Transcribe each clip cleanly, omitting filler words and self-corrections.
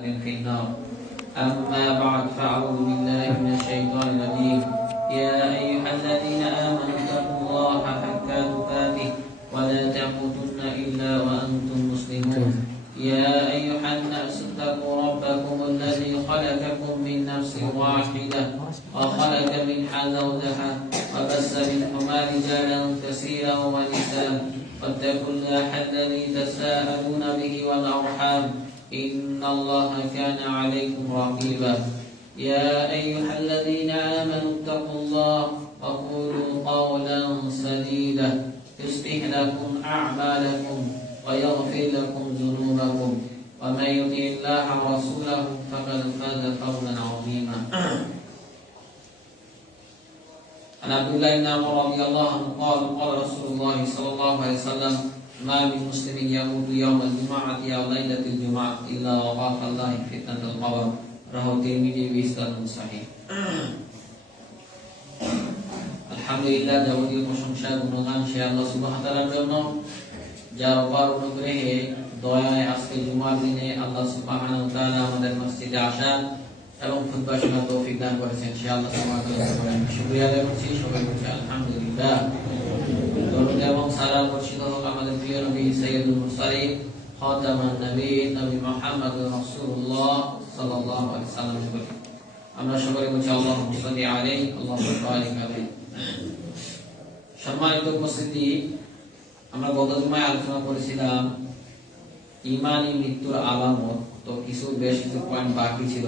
في النار. أما بعد فأعوذ بالله من الشيطان الرجيم. يا أيها الذين آمنوا اتقوا الله حق تقاته ولا تموتن إلا وأنتم مسلمون. يا أيها الناس اتقوا ربكم الذي خلقكم من نفس واحدة وخلق منها زوجها وبث منهما رجالا كثيرا ونساء واتقوا الله الذي تساءلون به والأرحام إن الله كان عليكم رقيبا. يا أيها الذين آمنوا اتقوا الله وقولوا قولا سديدا يصلح لكم أعمالكم ويغفر لكم ذنوبكم ومن يطع الله ورسوله فقد فاز فوزا عظيما. عن عبد الله بن عمر رضي الله عنه قال قال رسول الله صلى الله عليه وسلم ما من مسلم يموت يوم الجمعة أو ليلة الجمعة إلا وقاف الله فتنة القبر. رواه الترمذي بإسناد صحيح. আলহামদুলিল্লাহ, যাবতীয় প্রশংসা গুণগান সে আল্লাহ সুবহানাহু ওয়া তাআলার জন্য, যার অপার অনুগ্রহে দয়ায় আজকে জুমার দিনে আল্লাহ সুবহানাহু ওয়া তাআলা আমাদের মসজিদে আসা এবং খুতবা শোনার তৌফিক দান করেছেন। সে আল্লাহ সুবহানাহু ওয়া তাআলার শুকরিয়া আদায় করছি। সবাই বলছি আলহামদুলিল্লাহ। দরুদ এবং সালাম বর্ষিত হোক আমাদের প্রিয় নবী সাইয়্যিদুল মুরসালিন খাতামান নবীয়্যিন নবী মুহাম্মদুর রাসূলুল্লাহ সাল্লাল্লাহু আলাইহি ওয়াসাল্লামের উপর। আমরা সবাই বলছি আল্লাহুম্মা সাল্লি আলাইহি আল্লাহুম্মা বারিক আলাইহি। সম্মানিত উপস্থিতি, আমরা গত জুমায় আলোচনা করেছিলাম ঈমানি মৃত্যুর আলামত। তো বেশ কিছু পয়েন্ট বাকি ছিল,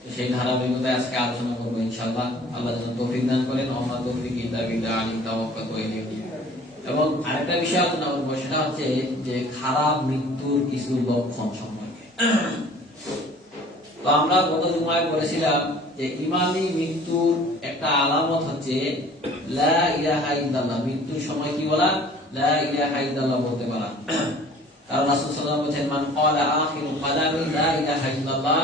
তো সেই ধারাবাহিকতায় আজকে আলোচনা করবো ইনশাআল্লাহ। আল্লাহ যেন তৌফিক দান করেন। ওয়া তৌফিক ইল্লা বিল্লাহ আলাইহি তাওয়াক্কালতু ইলাইহি। এবং আরেকটা বিষয় আলোচনা করবো, সেটা হচ্ছে যে খারাপ মৃত্যুর কিছু লক্ষণ সম্পর্কে। তো আমরা গত জুমায় বলেছিলাম যে ঈমানি মৃত্যুর একটা আলামত হচ্ছে লা ইলাহা ইল্লাল্লাহ। মৃত্যুর সময় কি বলা? লা ইলাহা ইল্লাল্লাহ বলতে পারা। কারণ রাসূল সাল্লাল্লাহু আলাইহি ওয়াসাল্লাম বলেছেন মান ক্বালা আখিরু কালামি লা ইলাহা ইল্লাল্লাহ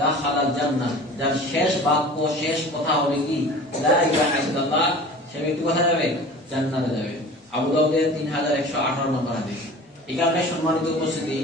দাখালাল জান্নাহ। যার শেষ বাক্য, শেষ কথা হবে কি লা ইলাহা ইল্লাল্লাহ, সে ব্যক্তি কোথায় যাবে? জান্নাতে যাবে। আবু দাউদের 3118 নম্বর হাদিস। এই কারণে সম্মানিত উপস্থিতি,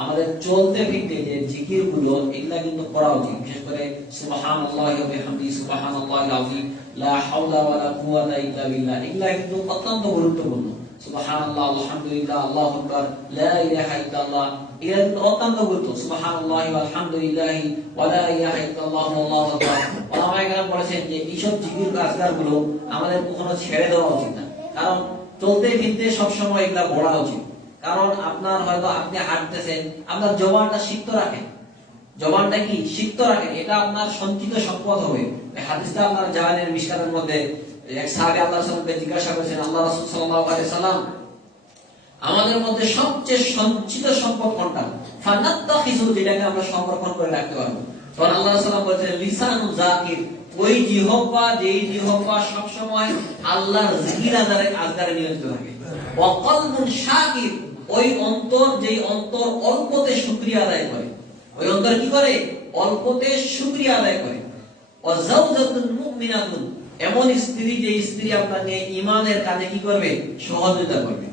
আমাদের চলতে ফিরতে যে জিকির গুলো, এগুলা কিন্তু করা উচিত। বিশেষ করে সুবহানাল্লাহি ওয়া বিহামদিহি সুবহানাল্লাহিল আযীম, লা হাওলা ওয়ালা কুওয়াতা ইল্লা বিল্লাহ, এগুলা কিন্তু অত্যন্ত গুরুত্বপূর্ণ। সুবহানাল্লাহ, আলহামদুলিল্লাহ, আল্লাহু আকবার, লা ইলাহা ইল্লাল্লাহ, এগুলা কিন্তু অত্যন্ত গুরুত্ব। সুবহানাল্লাহি ওয়া আলহামদুলিল্লাহি ওয়া লা ইলাহা ইল্লাল্লাহ আল্লাহু আকবার। ওলামায়ে কেরাম বলেছেন যে এইসব জিকির আজকার গুলো আমাদের কখনো ছেড়ে দেওয়া উচিত না। কারণ চলতে ফিরতে সবসময় এগুলা পড়া উচিত। কারণ আপনার হয়তো আপনি হাঁটতেছেন, আপনার জবানটা সিক্ত রাখেন। জবানটা কি সিক্ত রাখেন, এটা আপনার সঞ্চিত সম্পদ হবে। এই হাদিসটা আপনার জানেন, মিশকাতের মধ্যে এক সাহাবী আল্লাহর সাল্লাল্লাহু জিজ্ঞাসা করেছেন, আল্লাহ রাসূল সাল্লাল্লাহু আলাইহি সাল্লাম, আমাদের মধ্যে সবচেয়ে সঞ্চিত সম্পদ কোনটা? ফানাত্তাখিযু, যেটাকে আমরা সংরক্ষণ করে রাখতে পারবো। তখন আল্লাহ রাসূল সাল্লাল্লাহু আলাইহি ওয়াসাল্লাম বলেছেন লিসানু যাকির, ওই জিহ্বা, যেই জিহ্বা সব সময় আল্লাহর জিকির আজকারে নিয়োজিত থাকে। ওয়া কলবুন শাকির, ওই অন্তর, যেই অন্তর অল্পতে শুকরিয়া আদায় করে। ওই অন্তর কি করে? অল্পতে শুকরিয়া আদায় করে। ওয়া যাওজাতুন মুমিনাতুন, এমন স্ত্রী, যে স্ত্রী আপনাকে ঈমানের কাজে কি করবে? সহযোগিতা করবে।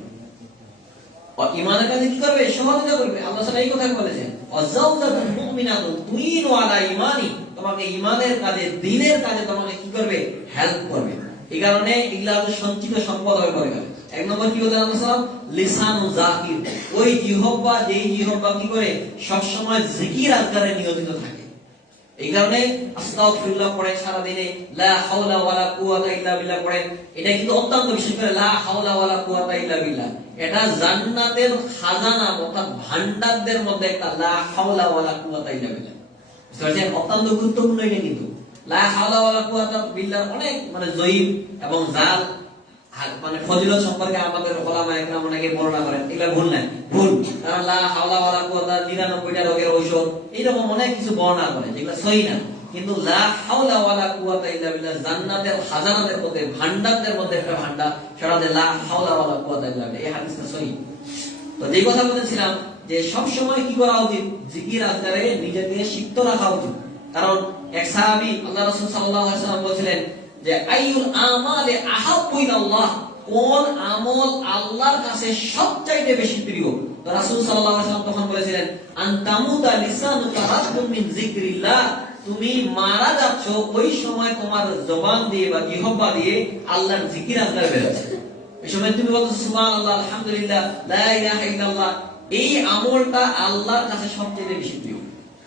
ওয়া ঈমানের কাজে কি করবে? সহযোগিতা করবে। আল্লাহ তাআলা এই কথা বলেছেন, ওয়া যাওজাতুন মুমিনাতুন তুইনু আলা ঈমানি, তোমাকে ঈমানের কাজে, দ্বীনের কাজে তোমাকে কি করবে? হেল্প করবে। এই কারণে এগুলা সঞ্চিত সম্পদ হয়ে পড়ে গেল। এক নম্বর কি বলতে আল্লাহ লিসানু যাকির, ওই জিহ্বা, যেই জিহ্বা কি করে? সব সময় জিকির আজকারে নিয়োজিত থাকে। এই কারণে আস্তাগফিরুল্লাহ পড়ে সারা দিনে, লা হাওলা ওয়ালা কুওয়াতা ইল্লা বিল্লাহ পড়ে। এটা কিন্তু অত্যন্ত, বিশেষ করে লা হাওলা ওয়ালা কুওয়াতা ইল্লা বিল্লাহ, এটা জান্নাতের খাজানা অর্থাৎ ভান্ডারদের মধ্যে একটা, লা হাওলা ওয়ালা কুওয়াতা ইল্লা বিল্লাহ। বুঝতে অত্যন্ত গুরুত্বপূর্ণ এটা কিন্তু। লা হাওলা ওয়ালা কুওয়াতা বিল্লাহ অনেক জয়ীফ এবং জাল ফজিলত সম্পর্কে আমাদের ওলামায়ে কেরাম অনেকে বর্ণনা করেন, এগুলা ভুল না, ভুল। কারণ লা হাওলা ওয়ালা কুওয়াতা 99টা রোগের ঔষধ, এইরকম অনেক কিছু বর্ণনা করে যেগুলো সহি না। কিন্তু লা হাওলা ওয়ালা কুওয়াতা ইল্লা বিল্লাহ জান্নাতের খাজানাদের মধ্যে, ভান্ডারদের মধ্যে একটা ভান্ডার, সেটা লা হাওলা ওয়ালা কুওয়াতা ইল্লা বিল্লাহ। এই হাদিসটা সহি। তো যে কথা বলেছিলাম যে সব সময় কি করা উচিত? জিকির আজকারে নিজেকে সিক্ত রাখা উচিত। কারণ এক সাহাবী আল্লাহ রাসূল সাল্লাল্লাহু আলাইহি ওয়াসাল্লাম বলেছিলেন যে আইয়ুল আমালি আহাব্বু ইলাল্লাহ, কোন আমল আল্লাহর কাছে সবচাইতে বেশি প্রিয়? তো রাসূল সাল্লাল্লাহু আলাইহি ওয়াসাল্লাম তখন বলেছিলেন আনতামুতা লিসানুকা রাতবুন মিন যিকরিল্লাহ, তুমি মারা যাচ্ছ ওই সময় তোমার জবান দিয়ে বা জিহ্বা দিয়ে আল্লাহর জিকির আজকার বের হচ্ছে। এই সময় তুমি বলছো সুবহানাল্লাহ, আলহামদুলিল্লাহ, লা ইলাহা ইল্লাল্লাহ। এই আমলটা আল্লাহর কাছে সবচেয়ে বেশি প্রিয়।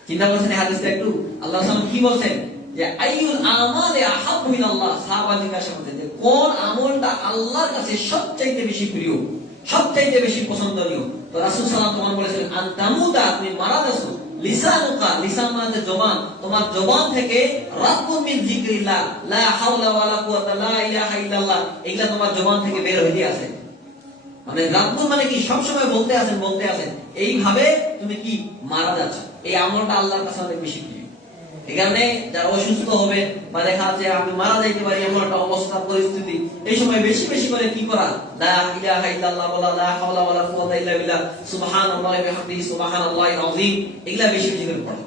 চিন্তা করছেন এই হাদিসটা একটু? আল্লাহ সাল্লাল্লাহু কি বলছেন যে আইয়ুল আমালি আহাব্বু ইলাল্লাহ, সাহাবা জিজ্ঞাসা করতেন যে কোন আমলটা আল্লাহর কাছে সবচেয়ে বেশি প্রিয়, সবচেয়ে বেশি পছন্দনীয়? তো রাসূল সাল্লাল্লাহু আলাইহি ওয়াসাল্লাম তখন বলেছেন আনতামুদা, তুমি মারা যাচ্ছ, লিসানুকা, লিসান মানে জবান, তোমার জবান থেকে রাব্বুন মিন যিকরিল্লাহ, লা হাওলা ওয়ালা কুওয়াতা লা ইলাহা ইল্লাল্লাহ, এগুলা তোমার জবান থেকে বের হইতে আছে। মানে রাব্বুন মানে কি সব সময় বলতে আছেন, এইভাবে তুমি কি মারা যাচ্ছ। এই আমলটা আল্লাহর কাছে অনেক বেশি প্রিয়। এই কারণে যারা অসুস্থ হবে বা দেখা যাচ্ছে আমি মারা যাইতে পারি এমন একটা অবস্থা পরিস্থিতি, এই সময় বেশি বেশি করে কি করা, লা ইলাহা ইল্লাল্লাহ বলা, লা হাওলা ওয়ালা কুওয়াতা ইল্লা বিল্লাহ, সুবহানাল্লাহি ওয়া বিহামদিহি সুবহানাল্লাহিল আযীম, এগুলা বেশি বেশি করে পড়া।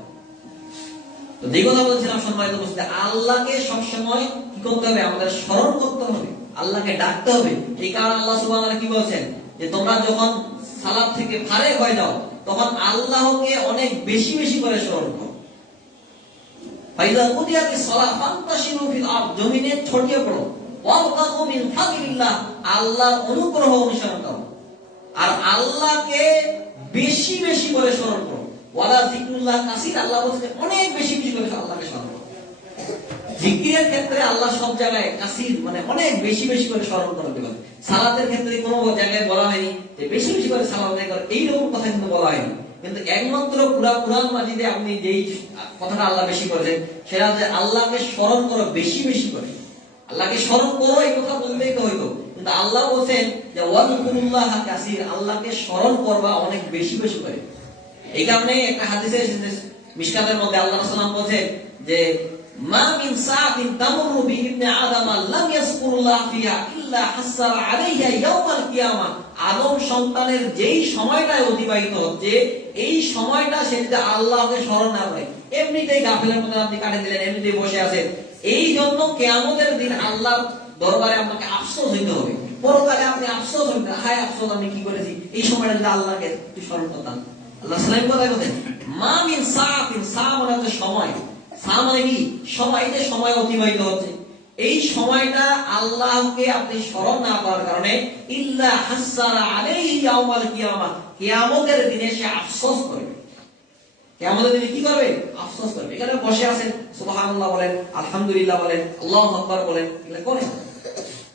তো যে কথা বলছিলাম সম্মানিত উপস্থিতি, আল্লাহকে সব সময় কি করতে হবে, আমাদের স্মরণ করতে হবে, আল্লাহকে ডাকতে হবে। এই কারণে আল্লাহ সুবহানাহু ওয়া তাআলা কি বলেন যে তোমরা যখন সালাত থেকে ফারেগ হয়ে যাও তখন আল্লাহকে অনেক বেশি বেশি করে স্মরণ করো। ফাইযা কুদিয়াতিস সালাত ফান্তাশিরু ফিল আরদ, জমিনে ছড়িয়ে পড়ো, ওয়াবতাগু মিন ফাদলিল্লাহ, আল্লাহর অনুগ্রহ অনুসরণ করো, আর আল্লাহকে বেশি বেশি করে স্মরণ করো। ওয়ালা যিকরুল্লাহ কাসীর, আল্লাহ বলেছে অনেক বেশি বেশি করে আল্লাহকে স্মরণ করো। জিকিরের ক্ষেত্রে আল্লাহ সব জায়গায় কাসীর মানে অনেক বেশি বেশি করে স্মরণ করতে বলে। সালাতের ক্ষেত্রে কোনো জায়গায় বলা হয়নি যে বেশি বেশি করে সালাত আদায় করো, এইরকম কথা কিন্তু বলা হয়নি। কিন্তু একমাত্র কুরআন মাজিদে আপনি যেই কথাটা আল্লাহ বেশি করেছেন সেটা যে আল্লাহকে স্মরণ করো বেশি বেশি করে, আল্লাহকে স্মরণ করো, এই কথা বললেই তো হইতো। কিন্তু আল্লাহ বলেন যে ওয়াযকুরুল্লাহ কাসীর, আল্লাহকে স্মরণ করবা অনেক বেশি বেশি করে। এই কারণে একটা হাদিসে এসেছে মিশকাতের মধ্যে আল্লাহ রাসূল সাল্লাল্লাহু আলাইহি ওয়াসাল্লাম বলেছেন যে মা মিন সাআতিন তামুরু বি ইবনে আদম লাম ইয়াযকুরুল্লাহ ফিহা ইল্লা হাসারা আলাইহা ইয়াউমাল কিয়ামা, আদম সন্তানের যেই সময়টা অতিবাহিত হচ্ছে এই সময়টা সে যদি আল্লাহকে স্মরণ না করে এমনিতেই গাফিলের মধ্যে আপনি কাটে দিলেন, এমনিতেই বসে আছেন, এই জন্য কিয়ামতের দিন আল্লাহর দরবারে আপনাকে আফসোস হইতে হবে। পরকালে আপনি আফসোস হইতে, হায় আফসোস আমি কি করেছি, এই সময়টা যদি আল্লাহকে একটু স্মরণ করতাম। আল্লাহ সাল্লাল্লাহু আলাইহি ওয়াসাল্লাম বলেন মা মিন সাআতিন, সা মানে হচ্ছে সময়, সা মানে কি সময়, যে সময় অতিবাহিত হচ্ছে এই সময়টা আল্লাহকে আপনি স্মরণ না করার কারণে ইল্লা হাসারা আলাইহি ইয়াউমাল কিয়ামা, কিয়ামতের দিনে সে আফসোস করবে। কিয়ামতের দিনে কি করবে? আফসোস করবে। এখানে বসে আছেন সুবহানাল্লাহ বলেন, আলহামদুলিল্লাহ বলেন, আল্লাহু আকবার বলেন, এগুলো করেন।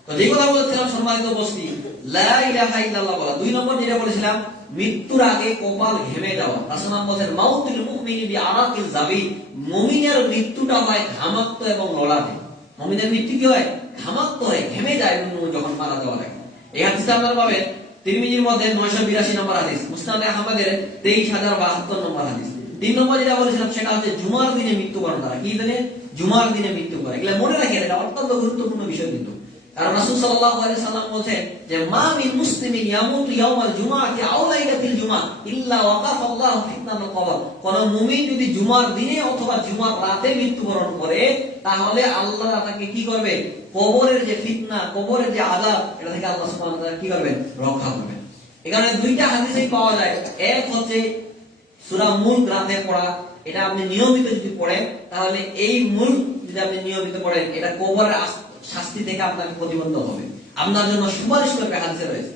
তো যে কথা বলছিলাম সম্মানিত উপস্থিতি, লা ইলাহা ইল্লাল্লাহ বলা। দুই নম্বর যেটা বলেছিলাম মৃত্যুর আগে কপাল ঘেমে যাওয়া। রাসূলুল্লাহ বলেন মাউতুল মুমিনি বিআরাকিল জাবিন, মুমিনের মৃত্যুটা হয় ঘামাক্ত এবং লড়াতে। মুমিনের মৃত্যু কি হয়? ঘামাক্ত হয়, ঘেমে যায় যখন মারা যাওয়া লাগে। এই হাদিসটা আপনারা পাবেন তিরমিজির মধ্যে 982 নম্বর হাদিস, মুসনাদে আহমদের 23072 নম্বর হাদিস। তিন নম্বর যেটা বলেছিলাম সেটা হচ্ছে জুমার দিনে মৃত্যুবরণ করা। কি দিনে? জুমার দিনে মৃত্যু করা। এগুলা মনে রাখেন, এটা অত্যন্ত গুরুত্বপূর্ণ বিষয় কিন্তু। কারণ রাসূল সাল্লাল্লাহু আলাইহি সাল্লাম বলেছেন যে মা মিন মুসলিমিন ইয়ামুতু ইয়াওমাল জুমআতি আও লাইলাতিল জুমআ ইল্লা ওয়াকাফা আল্লাহু ফিতনাতুল কবর, কোন মুমিন যদি জুমার দিনে অথবা জুমার রাতে মৃত্যুবরণ করে তাহলে আল্লাহ তাকে কি করবে? কবরের যে ফিতনা, কবরের যে আযাব, এটা থেকে আল্লাহ সুবহানাহু ওয়া তাআলা কি করবেন? রক্ষা করবেন। এখানে দুইটা হাদিসেই পাওয়া যায়। এক হচ্ছে সূরা মুলক রাতে পড়া, এটা আপনি নিয়মিত যদি পড়েন তাহলে এই মুলক যদি আপনি নিয়মিত পড়েন এটা কবরের শাস্তি থেকে আপনাকে প্রতিবন্ধ হবে, আপনার জন্য সুপারিশ করবে। হাদিসে রয়েছে,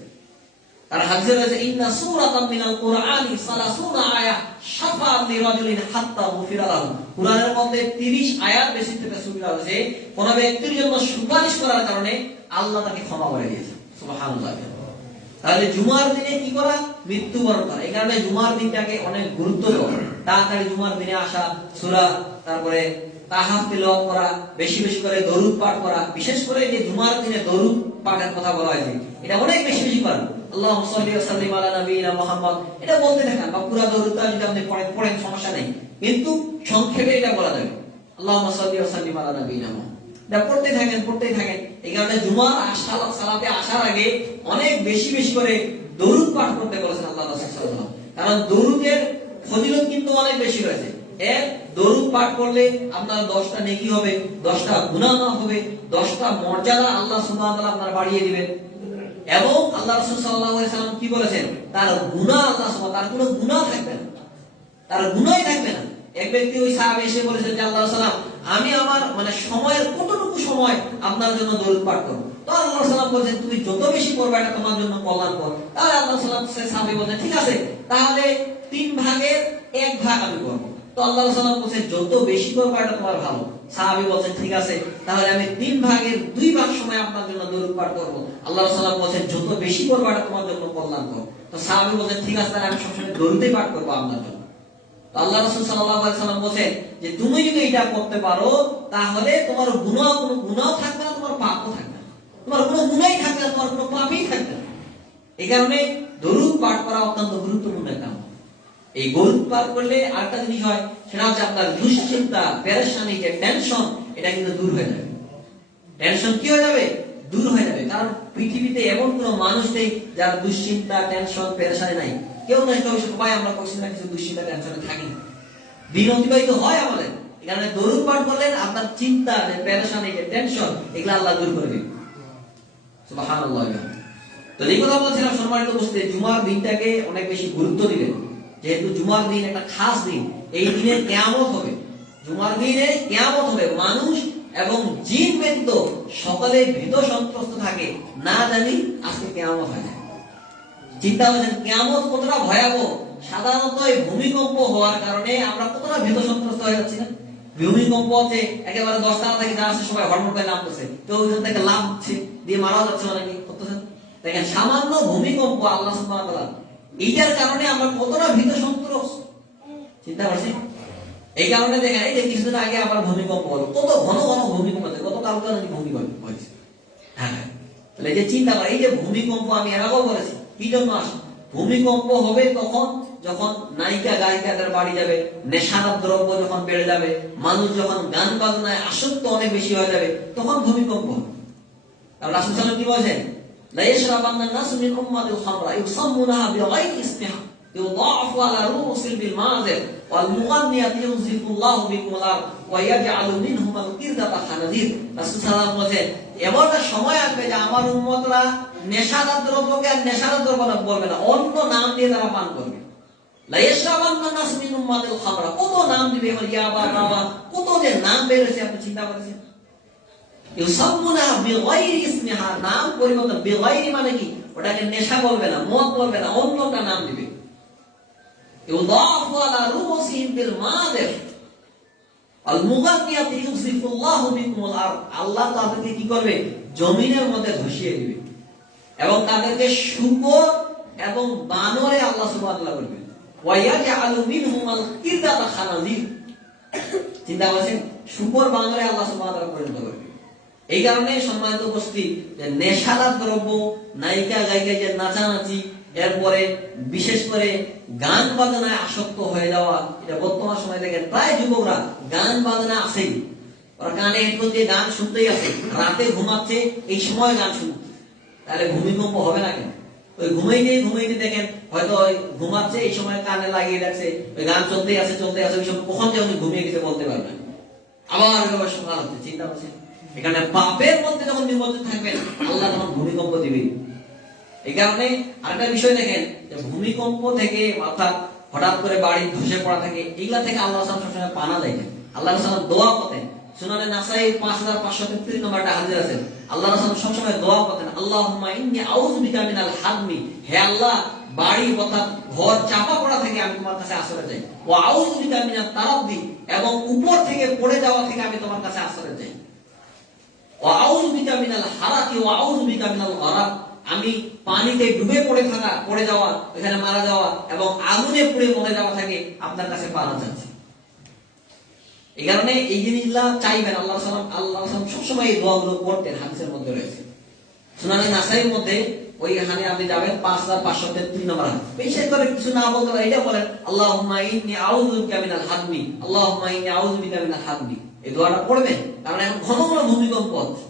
আর হাদিসে রয়েছে ইন্না সূরাতাম মিনাল কুরআনি 30 আয়াত শাফাআত লিরাজুলিন হাত্তা গুফিরা লাহু, কুরআনের মধ্যে 30 আয়াত বিশিষ্ট সূরা আছে কোন ব্যক্তির জন্য সুপারিশ করার কারণে আল্লাহ তাকে ক্ষমা করে দিয়েছেন। সুবহানাল্লাহ। তাহলে জুমার দিনে কি করা? মৃত্যুবরণ করা। এই কারণে জুমার দিনটাকে অনেক গুরুত্ব দেওয়া, তাড়াতাড়ি জুমার দিনে আসা, সূরা তারপরে তাহাফ তিলাওয়াত করা, বেশি বেশি করে দরুদ পাঠ করা। বিশেষ করে যে জুমার দিনে দরুদ পাঠের কথা বলা হয়েছে এটা অনেক বেশি বেশি করেন। আল্লাহুম্মা সাল্লি ওয়া সাল্লিম আলা নাবিয়িনা মুহাম্মদ, এটা বলতে থাকেন বা পুরো দরুদটা যদি আপনি পড়েন সমস্যা নেই, কিন্তু সংক্ষেপে এটা বলা যাবে আল্লাহুম্মা সাল্লি ওয়া সাল্লিম আলা নাবিয়িনা মুহাম্মদ, এটা পড়তে থাকেন। এই কারণে জুমার সালাতে আসার আগে অনেক বেশি বেশি করে দরুদ পাঠ করতে বলেছেন আল্লাহ রাসূল সাল্লাল্লাহু আলাইহি ওয়াসাল্লাম। কারণ দরুদের ফজিলত কিন্তু অনেক বেশি রয়েছে। এক, দরুদ পাঠ করলে আপনার 10টা নেকি হবে, 10টা গুনাহ মাফ হবে, 10টা মর্যাদা আল্লাহ সুবহানাহু ওয়া তাআলা আপনার বাড়িয়ে দিবেন। এবং আল্লাহ রাসূল সাল্লাল্লাহু আলাইহি সাল্লাম কি বলেছেন, তার গুনাহ আল্লাহ সুবহানাহু তার কোনো গুনাহ থাকবে না, তার গুনাহই থাকবে না। এক ব্যক্তি ওই সাহাবী এসে বলেছেন যে আল্লাহ রাসূল আমি আমার মানে সময়ের কতটুকু সময় আপনার জন্য দরুদ পাঠ করব। তো আল্লাহ রাসূল বলেছেন তুমি যত বেশি করবে এটা তোমার জন্য কল্যাণকর। তাহলে আল্লাহ রাসূল সাহাবী বলেন ঠিক আছে, তাহলে 3 ভাগের 1 ভাগ আমি করব। তো আল্লাহ রাসূল বলেছেন যত বেশি করবে এটা তোমার ভালো। সাহাবী বলেন ঠিক আছে, তাহলে আমি 3 ভাগের 2 ভাগ সময় আপনার জন্য দরুদ পাঠ করব। আল্লাহ রাসূল বলেছেন যত বেশি করবে এটা তোমার জন্য কল্যাণকর। তো সাহাবী বলেন ঠিক আছে, তাহলে আমি সবসময় দরুদই পাঠ করব আপনার জন্য। আল্লাহ রাসূল সাল্লাল্লাহু আলাইহি সাল্লাম বলেন যে তুমি যদি এটা করতে পারো তাহলে তোমার কোনো গুনাহ থাকবে না, তোমার পাপও থাকবে না, তোমার কোনো গুনাহই থাকবে না, তোমার কোনো পাপই থাকবে না। এই কারণে দরুদ পাঠ করা অত্যন্ত গুরুত্বপূর্ণ একটা আমল। এই দরুদ পাঠ করলে আরেকটা জিনিস হয়, সেটা হচ্ছে আপনার দুশ্চিন্তা, পেরেশানি, যে টেনশন, এটা কিন্তু দূর হয়ে যাবে। টেনশন কি হয়ে যাবে? দূর হয়ে যাবে। কারণ পৃথিবীতে এমন কোনো মানুষ নেই যার দুশ্চিন্তা, টেনশন, পেরেশানি নাই। কেউ নাই, কেউ সবাই আমরা কিছু না কিছু দুশ্চিন্তা, টেনশনে থাকি, দিন অতিবাহিত হয় আমাদের। এখানে দরুদ পাঠ করলেন আপনার চিন্তা, যে পেরেশানি, যে টেনশন, এগুলো আল্লাহ দূর করে দিবেন। সুবহানাল্লাহ। তো এই কথা বলছিলাম সম্মানিত উপস্থিতি, জুমার দিনটাকে অনেক বেশি গুরুত্ব দিবেন, যেহেতু জুমার দিন একটা খাস দিন। এই দিনে কিয়ামত হবে, জুমার দিনে কিয়ামত হবে। মানুষ এবং জিন ব্যতীত সকলে ভীত সন্ত্রস্ত থাকে, না জানি আজকে কিয়ামত হয় না। চিন্তা করেন কিয়ামত কতটা ভয়াবহ। সাধারণত এই ভূমিকম্প হওয়ার কারণে আমরা কতটা ভীত সন্ত্রস্ত হয়ে যাচ্ছি না। ভূমিকম্প হচ্ছে একেবারে 10 তলা থেকে যা আছে সবাই হড়মড় করে নামতেছে, কেউ ওইখান থেকে লাফছে দিয়ে মারা যাচ্ছে, অনেকে করতেছেন। দেখেন সামান্য ভূমিকম্প আল্লাহ সুবহানাহু ওয়া তাআলা এইটার কারণে আমরা কতটা ভীত সন্ত্রস্ত চিন্তা করছি। এই কারণে দেখেন এই যে কিছুদিন আগে আবার ভূমিকম্প হলো, কত ঘন ঘন ভূমিকম্প হচ্ছে, গত কালকে ভূমিকম্প হয়েছে। হ্যাঁ, তাহলে এই যে চিন্তা করে, এই যে ভূমিকম্প আমি এর আগেও বলেছি কি জন্য আসে। ভূমিকম্প হবে তখন যখন নায়িকা গায়িকাদের বাড়ি যাবে, নেশাদার দ্রব্য যখন বেড়ে যাবে, মানুষ যখন গান বাজনায় আসক্ত অনেক বেশি হয়ে যাবে, তখন ভূমিকম্প হবে। আর রাসূল সাল্লাল্লাহু আলাইহি ওয়াসাল্লাম কি বলেছেন, লা ইয়াশরাবান্না নাসু মিন উম্মাতিল খামরা ইউসাম্মুনাহা বিগাইরি ইসমিহা ইউদাআফু আলা রুউসিল বিল মাযির ওয়াল মুগান্নিয়াতি ইউযিফুল্লাহু বিকুমুল আরদ ওয়া ইয়াজআলু মিনহুমাল কিরদাতা খানাদির। রাসূল সাল্লাল্লাহু আলাইহি ওয়াসাল্লাম বলেন এমন একটা সময় আসবে যে আমার উম্মতরা নেশাদার দ্রব্যকে আর নেশাদার দ্রব্য বলবে না, অন্য নাম দিয়ে তারা পান করবে। লা ইয়াশরাবান্না নাসু মিন উম্মাতিল খামরা, কত নাম দিবে, ইয়াবা, বাবা, কত যে নাম বের হয়েছে আপনি চিন্তা করেছেন। ইউসাম্মুনা বিগাইরি ইসমিহা, নাম পরিবর্তন। বিগাইরি মানে কি, ওটাকে নেশা বলবে না, মদ বলবে না, অন্য একটা নাম দিবে। ইউদাফু আলা রুউসিহিম বিল মাযির আল মুগান্নিয়াতি ইউযিফুল্লাহু বিকুমুল আরদ, আল্লাহ তাদেরকে কি করবে, জমিনের মধ্যে ধসিয়ে দিবে এবং তাদেরকে শূকর এবং বানরে আল্লাহ সুবহানাহু ওয়া তাআলা করবে। ওয়া ইয়াজআলু মিনহুমাল কিরদাতা খানাদির, চিন্তা করেন শূকর বানরে আল্লাহ সুবহানাহু ওয়া তাআলা পরিণত করবে। এই কারণে সম্মানিত উপস্থিতি, যে নেশাদার দ্রব্য, নায়িকা গায়িকা, যে নাচানাচি, এরপরে বিশেষ করে গান বাজনায় আসক্ত হয়ে যাওয়া, এটা বর্তমান সময় দেখেন প্রায় যুবকরা গান বাজনা আছেই, ওরা কানে হেডফোন দিয়ে গান শুনতেই আছে, রাতে ঘুমাচ্ছে এই সময় গান শুনছে। তাহলে ভূমিকম্প হবে না কেন? ওই ঘুমাইতে দেখেন হয়তো ওই ঘুমাচ্ছে, এই সময় কানে লাগিয়ে রাখছে, ওই গান চলতেই আছে ওই সময় কখন যে উনি ঘুমিয়ে গেছে বলতে পারবে না, আবার সকাল হচ্ছে। চিন্তা করছে এখানে পাপের মধ্যে যখন নিমজ্জিত থাকবেন আল্লাহ তখন ভূমিকম্প দিবে। এই কারণে আরেকটা বিষয় দেখেন, যে ভূমিকম্প থেকে অর্থাৎ হঠাৎ করে বাড়ি ধসে পড়া থেকে, এইগুলা থেকে আল্লাহ সবসময় পানা দেয়। আল্লাহ দোয়া করতেন, সুনানে নাসাই 5533 নম্বরটা হাদিস আছে, আল্লাহ রাসূল সবসময় দোয়া করতেন, আল্লাহুম্মা ইন্নী আউযু বিকা মিনাল হাদমি, হে আল্লাহ বাড়ি অর্থাৎ ঘর চাপা পড়া থেকে আমি তোমার কাছে আশ্রয় চাই। ওয়া আউযু বিকা মিনাত তারাদ্দি, এবং উপর থেকে পড়ে যাওয়া থেকে আমি তোমার কাছে আশ্রয় চাই। ওয়া আউযু বিকা মিনাল হারাকি ওয়া আউযু বিকা মিনাল গরাক, আমি পানিতে ডুবে পড়ে যাওয়া, এখানে মারা যাওয়া এবং আগুনে পুড়ে মরে যাওয়া থেকে আপনার কাছে পানা চাচ্ছি। এই কারণে এই জিনিসগুলা চাইবেন। আল্লাহ সাল্লাল্লাহু সবসময় এই দোয়াগুলো করতেন, হাদিসের মধ্যে রয়েছে। সুনানে নাসাইর মধ্যে ওইখানে আপনি যাবেন 5533 নম্বর হাদিস। বিশেষ করে কিছু না বলতে পারে এটা বলেন, আল্লাহুম্মা ইন্নী আউযু বিকা মিনাল হাদমি, আল্লাহুম্মা ইন্নী আউযু বিকা মিনাল হাদমি। এই দোয়াটা পড়বেন, কারণ এখন ঘন ঘন ভূমিকম্প হচ্ছে।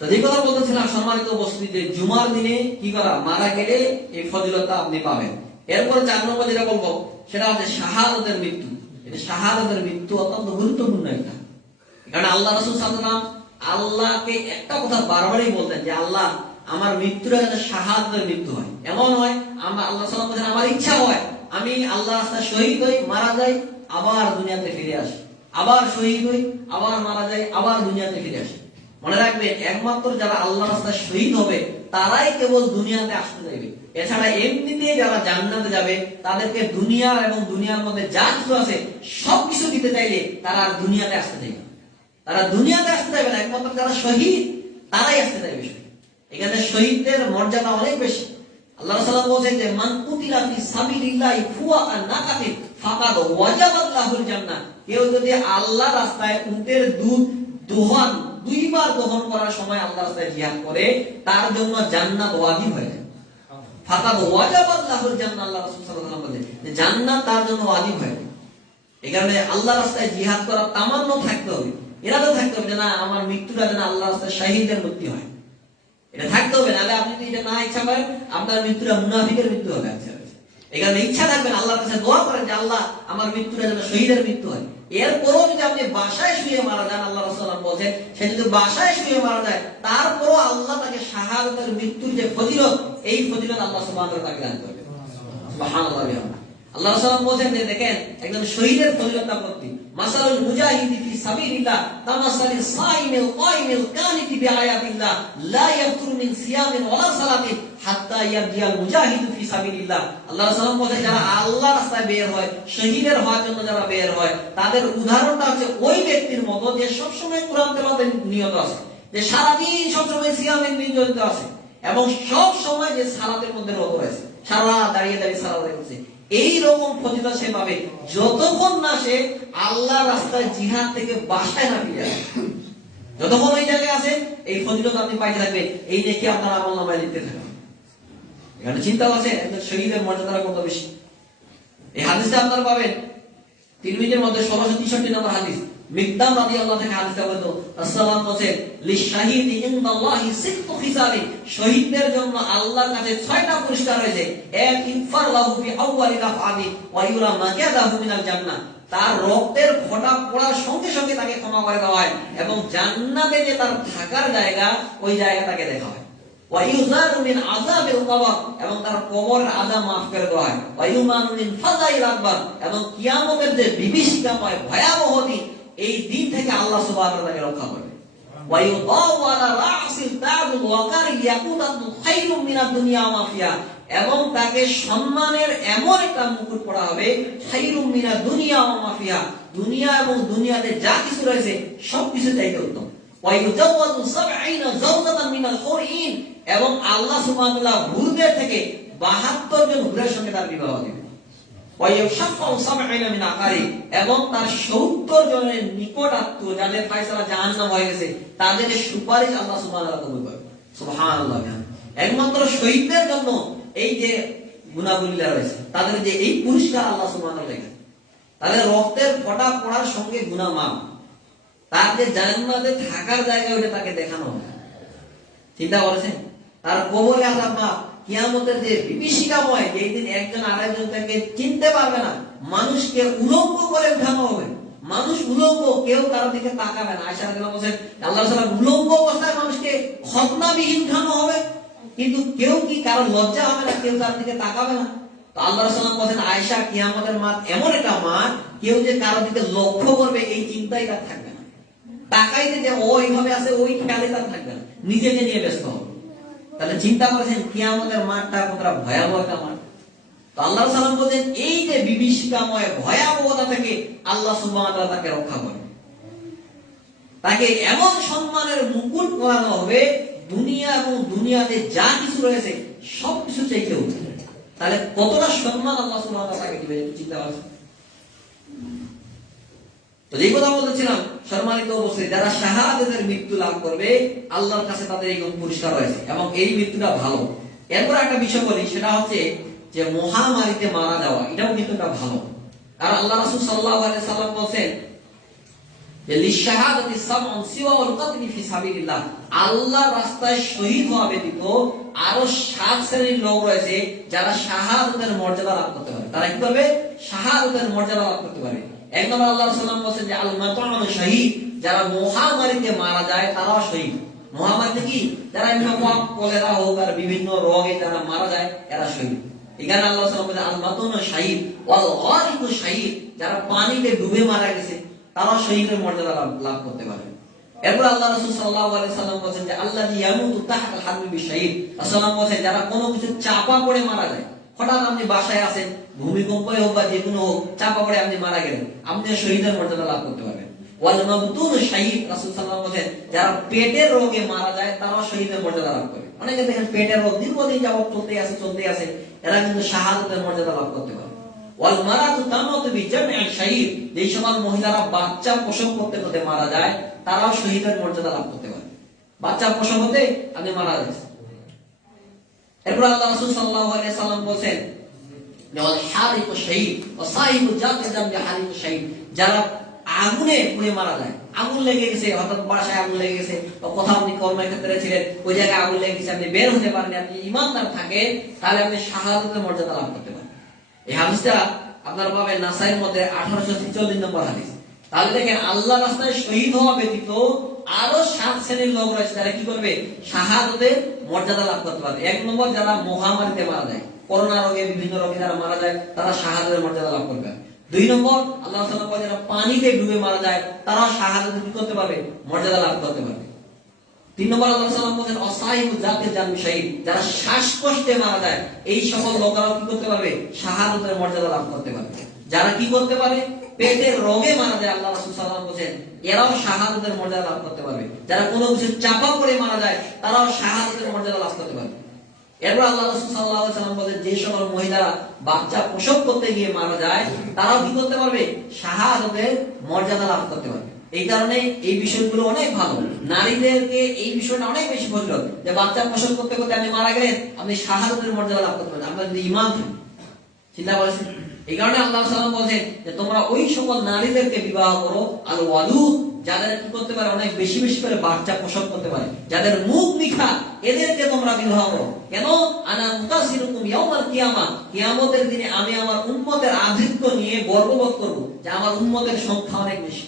তো যে কথা বলতেছিলাম সম্মানিত উপস্থিতি, যে জুমার দিনে কি করা, মারা গেলে এই ফজিলতটা আপনি পাবেন। এরপর 4 নম্বর যেটা বলবো সেটা হচ্ছে শাহাদাতের মৃত্যু। এটা শাহাদাতের মৃত্যু অত্যন্ত গুরুত্বপূর্ণ একটা, কারণ আল্লাহ রাসূল সাল্লাল্লাহু আলাইহি ওয়াসাল্লাম আল্লাহকে একটা কথা বারবারই বলতেন যে আল্লাহ আমার মৃত্যুটা যেন শাহাদাতের মৃত্যু হয়। এমন হয় আল্লাহ সাল্লাল্লাহু আলাইহি ওয়াসাল্লাম আমার ইচ্ছা হয় আমি আল্লাহর রাস্তায় শহীদ হই, মারা যাই, আবার দুনিয়াতে ফিরে আসি, আবার শহীদ হই, আবার মারা যাই, আবার দুনিয়াতে ফিরে আসি। মনে রাখবেন, একমাত্র যারা আল্লাহর রাস্তায় শহীদ হবে তারাই কেবল দুনিয়াতে আসতে চাইবে। এছাড়া এমনিতে যারা জান্নাতে যাবে তাদেরকে দুনিয়া এবং দুনিয়ার মধ্যে যা কিছু আছে সবকিছু দিতে চাইলে তারা আর দুনিয়াতে আসতে চাইবে না। তারা দুনিয়াতে আসতে চাইবে না, একমাত্র যারা শহীদ তারাই আসতে চাইবে। এখানে শহীদদের মর্যাদা অনেক বেশি। আল্লাহ রাসূল বলেন যে মান কুতিলা ফি সাবিলিল্লাহি ফুআআন নাকাতি ফাকাদ ওয়াজাবাত লাহুল জান্নাহ। কেউ যদি আল্লাহর রাস্তায় উটের দুধ দোহন দুইবার দহন করার সময় আল্লাহর রাস্তায় জিহাদ করে তার জন্য জান্নাত ওয়াজিব হয়ে যায়। ফাকাদ ওয়াজাবাত লাহুল জান্নাহ, আল্লাহ রাসূল সাল্লাল্লাহু আলাইহি ওয়াসাল্লাম বলেন যে জান্নাত তার জন্য ওয়াজিব হয়ে যায়। এই কারণে আল্লাহর রাস্তায় জিহাদ করার তামান্না থাকতে হবে, ইরাদা থাকতে হবে যে না আমার মৃত্যুটা যেন আল্লাহর রাস্তায় শহীদের মৃত্যু হয়, এটা থাকতে হবে। নাহলে আপনি যদি এটা না ইচ্ছা করেন আপনার মৃত্যুটা মুনাফিকের মৃত্যু হবে। এখানে ইচ্ছা থাকবেন, আল্লাহর কাছে দোয়া করেন যে আল্লাহ আমার মৃত্যুটা যেন শহীদের মৃত্যু হয়। এরপরও যদি আপনি বাসায় শুয়ে মারা যান, আল্লাহ রাসূল বলেন সে যদি বাসায় শুয়ে মারা যায় তারপরও আল্লাহ তাকে শাহাদাতের মৃত্যুর যে ফজিলত, এই ফজিলত আল্লাহ সুবহানাহু ওয়া তাআলা দান করবেন। সুবহানাল্লাহ। আল্লাহ রাসূল বলেন যে দেখেন একজন শহীদের ফজিলতটা প্রতি মাসালুল মুজাহিদি ফি সাবিলিল্লাহ তামাসালি সাইমিল কাইমিল কানিতি বিআয়াতিল্লাহ লা ইয়াফতুরু মিন সিয়ামিন ওয়ালা সালাতিন হাত্তা ইয়ারজিয়াল মুজাহিদু ফি সাবিলিল্লাহ। আল্লাহ রাসূল বলেন যারা আল্লাহর রাস্তায় বের হয়, শহীদের হওয়ার জন্য যারা বের হয়, তাদের উদাহরণটা হচ্ছে ওই ব্যক্তির মতো যে সব সময় কোরআন তেলাওয়াতে নিয়ত আছে, যে সারাদিন সব সময় সিয়ামে নিয়োজিত আছে এবং সব সময় যে সালাতের মধ্যে রত রয়েছে, সারা দাঁড়িয়ে দাঁড়িয়ে সালাত করছে। এই রকম ফজিলত সে পাবে যতক্ষণ না সে আল্লাহর রাস্তায় জিহাদ থেকে বাসায় না ফিরে আসে। যতক্ষণ ওই জায়গায় আছে এই ফজিলত আপনি পাইতে থাকবেন, এই নেকি আপনার আমলনামায় লিখতে থাকবেন। এখানে চিন্তা আছে একজন শহীদের মর্যাদা কত বেশি। এই হাদিসটা আপনারা পাবেন তিরমিজির মধ্যে 1663 নম্বর হাদিস। মিকদাম রাদিয়াল্লাহু থেকে হাদিসটা বলতো রাসূলুল্লাহ বলেন লিশাহিদি ইনদাল্লাহি সিত্তু খিসালি, শহীদদের জন্য আল্লাহর কাছে 6টা পুরস্কার রয়েছে। এক ইনফার লাহু ফি আউয়ালি রাফআনি ওয়া ইউরা মাকাদাহু মিনাল জান্নাহ, তার রক্তের ফোঁটা পড়ার সঙ্গে সঙ্গে তাকে ক্ষমা করে দেওয়া হয় এবং জান্নাতে যে তার থাকার জায়গা ওই জায়গা তাকে দেখা হয়। ওয়া ইউজারু মিন আযাবিল কবর, এবং তার কবরের আযাব maaf করে দেওয়া হয়। ওয়া ইউমানু মিন ফাযাইল আকবার, এবং কিয়ামতের যে বিভীষিকাময় ভয়াবহ দিন, এই দিন থেকে আল্লাহ সুবহানাহু ওয়া তাআলা তাকে রক্ষা করবে। ওয়া ইউদাউ আলা রাসিল তাজুল ওয়াকার ইয়াকুতাতু খায়রুম মিনাদ দুনিয়া ওয়া মা ফিহা, এবং তাকে সম্মানের এমন একটা মুকুট পরা হবে খায়রুম মিনাদ দুনিয়া ওয়া মা ফিহা, দুনিয়া এবং দুনিয়াতে যা কিছু রয়েছে সবকিছু চাইতে উত্তম। ওয়া ইউজাওয়াজু ৭০ যাওজাতান মিনাল হুরইন, এবং আল্লাহ সুবহানাহু ওয়া তাআলা হুরদের থেকে ৭২ জন হুরের সঙ্গে তার বিবাহ দিবেন। ওয়া ইউশাফাউ ৭০ মিন আকারি, এবং তার ৭০ জনের নিকট আত্মীয় যাদের ফয়সালা জাহান্নাম হয়ে গেছে তাদের সুপারিশ আল্লাহ সুবহানাহু ওয়া তাআলা কবুল করবেন। সুবহানাল্লাহ। একমাত্র শহীদদের জন্য এই যে গুনাহগুলো রয়েছে, তাদের যে এই পুরস্কার আল্লাহ সুবহানাহু ওয়া তাআলা, তাদের রক্তের ফোঁটা পড়ার সঙ্গে গুনাহ মাফ, তার যে জান্নাতে থাকার জায়গা ওটা তাকে দেখানো হবে। চিন্তা করেছেন? তার কবরে আযাব মাফ, কিয়ামতের যে বিভীষিকাময় যেই দিন একজন আরেকজন তাকে চিনতে পারবে না, মানুষকে উলঙ্গ করে উঠানো হবে। মানুষ উলঙ্গ, কেউ কারো দিকে তাকাবে না। আয়েশা রাদিয়াল্লাহু বলেন আল্লাহ সাল্লাল্লাহু উলঙ্গ অবস্থায় মানুষকে খতনাবিহীন উঠানো হবে, কিন্তু কেউ কি কারো লজ্জা হবে না, কেউ কারো দিকে তাকাবে না। তো আল্লাহ রাসূল বলেন আয়েশা কিয়ামতের মাঠ এমন একটা মাঠ, কেউ যে কারো দিকে লক্ষ্য করবে এই চিন্তাই তার থাকবে না। তাকাইতে যে ও এইভাবে আছে ওই খেয়ালে তার থাকবে না, নিজেকে নিয়ে ব্যস্ত হবে। তাহলে চিন্তা করেছেন কিয়ামতের মাঠটা কতটা ভয়াবহ একটা মাঠ। তো আল্লাহ রাসূল বলেন এই যে বিভীষিকাময় ভয়াবহতা থেকে আল্লাহ সুবহানাহু ওয়া তাআলা তাকে রক্ষা করবে, তাকে এমন সম্মানের মুকুট পরানো হবে দুনিয়া এবং দুনিয়াতে যা কিছু রয়েছে সবকিছু চাইতে উঠবে। তাহলে কতটা সম্মান আল্লাহ সুবহানাহু ওয়া তাআলা তাকে দিবেন, চিন্তা করেন। তো যেই কথা বলছিলাম, সম্মানিত উপস্থিতি, যারা শাহাদাতের মৃত্যু লাভ করবে আল্লাহর কাছে তাদের এই পুরস্কার রয়েছে এবং এই মৃত্যুটা ভালো। এরপর একটা বিষয় বলি, সেটা হচ্ছে যে মহামারীতে মারা যাওয়া, এটাও কিন্তু একটা ভালো। কারণ আল্লাহ রাসূল সাল্লাল্লাহু আলাইহি সাল্লাম বলেন যে লিশাহাদাতি সামউন সিওয়াল কাতলি ফি সাবিলিল্লাহ, আল্লাহর রাস্তায় শহীদ হওয়া ব্যতীত আরো 7 শ্রেণীর লোক রয়েছে যারা শাহাদাতের মর্যাদা লাভ করতে পারে। তারা কি করবে? শাহাদাতের মর্যাদা লাভ করতে পারে। এক নম্বর আল্লাহ রাসূল সাল্লাল্লাহু আলাইহি ওয়াসাল্লাম বলেছেন যে আল মাতাউন শহীদ, যারা মহামারীতে মারা যায় তারাও শহীদ। মহামারীতে কি? যারা কলেরা হোক আর বিভিন্ন রোগে যারা মারা যায় এরা শহীদ। এখানে আল্লাহ রাসূল সাল্লাল্লাহু আলাইহি ওয়াসাল্লাম আল মাতাউন শহীদ ওয়াল গারিকু শহীদ, যারা পানিতে ডুবে মারা গেছে তারাও শহীদের মর্যাদা লাভ করতে পারে। এরপর আল্লাহ রাসূল সাল্লাল্লাহু আলাইহি সাল্লাম বলেন যে আল্লাযী ইয়ামুতু তাহতাল হাদমি বিশহীদ, রাসূলুল্লাহ বলেন যারা কোনো কিছু চাপা পড়ে মারা যায়, হঠাৎ আপনি বাসায় আছেন, ভূমিকম্পই হোক বা যে কোনো হোক, চাপা পড়ে আপনি মারা গেলেন, আপনি শহীদের মর্যাদা লাভ করতে পারবেন। ওয়াল মাবতুন শহীদ, রাসূল সাল্লাল্লাহু আলাইহি বলেন যারা পেটের রোগে মারা যায় তারাও শহীদের মর্যাদা লাভ করে। অনেকে দেখেন পেটের রোগ দীর্ঘদিন যাবত চলতে আছে, এরা কিন্তু শাহাদাতের মর্যাদা লাভ করতে পারে। ওয়াল মারাতু তামাতু বিজামি'আ শহীদ, যেই সকল মহিলারা বাচ্চা প্রসব করতে করতে মারা যায় তারাও শহীদের মর্যাদা লাভ করতে পারে। বাচ্চা প্রসব হতে আপনি মারা যাচ্ছেন। এরপর আল্লাহ রাসূল সাল্লাল্লাহু আলাইহি সাল্লাম বলেন যে ওয়াল হারিকু শহীদ ওয়া সাহিবু জাতি জামবি হারিকু শহীদ, যারা আগুনে পুড়ে মারা যায়, আগুন লেগে গেছে, হঠাৎ বাসায় আগুন লেগে গেছে বা কোথাও আপনি কর্মক্ষেত্রে ছিলেন, ওই জায়গায় আগুন লেগে গেছে, আপনি বের হতে পারেন, আপনি ঈমানদার থাকেন, তাহলে আপনি শাহাদাতের মর্যাদা লাভ করতে পারেন। এই হাদিসটা আপনারা পাবেন নাসাইর মধ্যে 1846 নম্বর হাদিস। তাহলে দেখেন আল্লাহর রাস্তায় শহীদ হওয়া ব্যতীত আরো 7 শ্রেণীর লোক রয়েছে যারা কি করবে? শাহাদাতের মর্যাদা লাভ করতে পারবে। এক নম্বর, যারা মহামারীতে মারা যায়, করোনা রোগে বিভিন্ন রোগে যারা মারা যায় তারা শাহাদাতের মর্যাদা লাভ করবে। 2 নম্বর, আল্লাহ তাআলা বলেন যারা পানিতে ডুবে মারা যায় তারা শাহাদাতের কি করতে পারবে? মর্যাদা লাভ করতে পারবে। 3 নম্বর আল্লাহ সাল্লাল্লাহু আলাইহি ওয়াসাল্লাম বলেন অসাইবু জাতিল জানবি শহীদ, যারা শ্বাসকষ্টে মারা যায় এই সকল লোকেরাও কি করতে পারবে? শাহাদাতের মর্যাদা লাভ করতে পারবে। যারা কি করতে পারে? পেটের রোগে মারা যায়, আল্লাহ রাসূল সাল্লাল্লাহু আলাইহি ওয়াসাল্লাম বলেন এরাও শাহাদাতের মর্যাদা লাভ করতে পারবে। যারা কোনো কিছু চাপা পড়ে মারা যায় তারাও শাহাদাতের মর্যাদা লাভ করতে পারবে। এরপর আল্লাহ রাসূল সাল্লাল্লাহু আলাইহি ওয়াসাল্লাম বলেন যে সকল মহিলারা বাচ্চা প্রসব করতে গিয়ে মারা যায় তারাও কি করতে পারবে? শাহাদাতের মর্যাদা লাভ করতে পারবে। এই কারণে এই বিষয়গুলো অনেক ভালো, নারীদেরকে এই বিষয়টা অনেক বেশি ফজিলত, যে বাচ্চা প্রসব করতে করতে আপনি মারা গেলেন, আপনি শাহাদাতের মর্যাদা লাভ করতে পারবেন, আপনার যদি ঈমান থাকে। চিন্তা করেছেন? এই কারণে আল্লাহ সাল্লাম বলেন যে তোমরা ওই সকল নারীদেরকে বিবাহ করো আল ওয়ালুদ, যাদের কি করতে পারে? অনেক বেশি বেশি করে বাচ্চা প্রসব করতে পারে, যাদের মুখ মিঠা, এদেরকে তোমরা বিবাহ করো। কেন? আনা মুতাসিরুকুম ইয়াউমাল কিয়ামা, কিয়ামতের দিনে আমি আমার উম্মতের আধিক্য নিয়ে গর্ববোধ করব যে আমার উম্মতের সংখ্যা অনেক বেশি।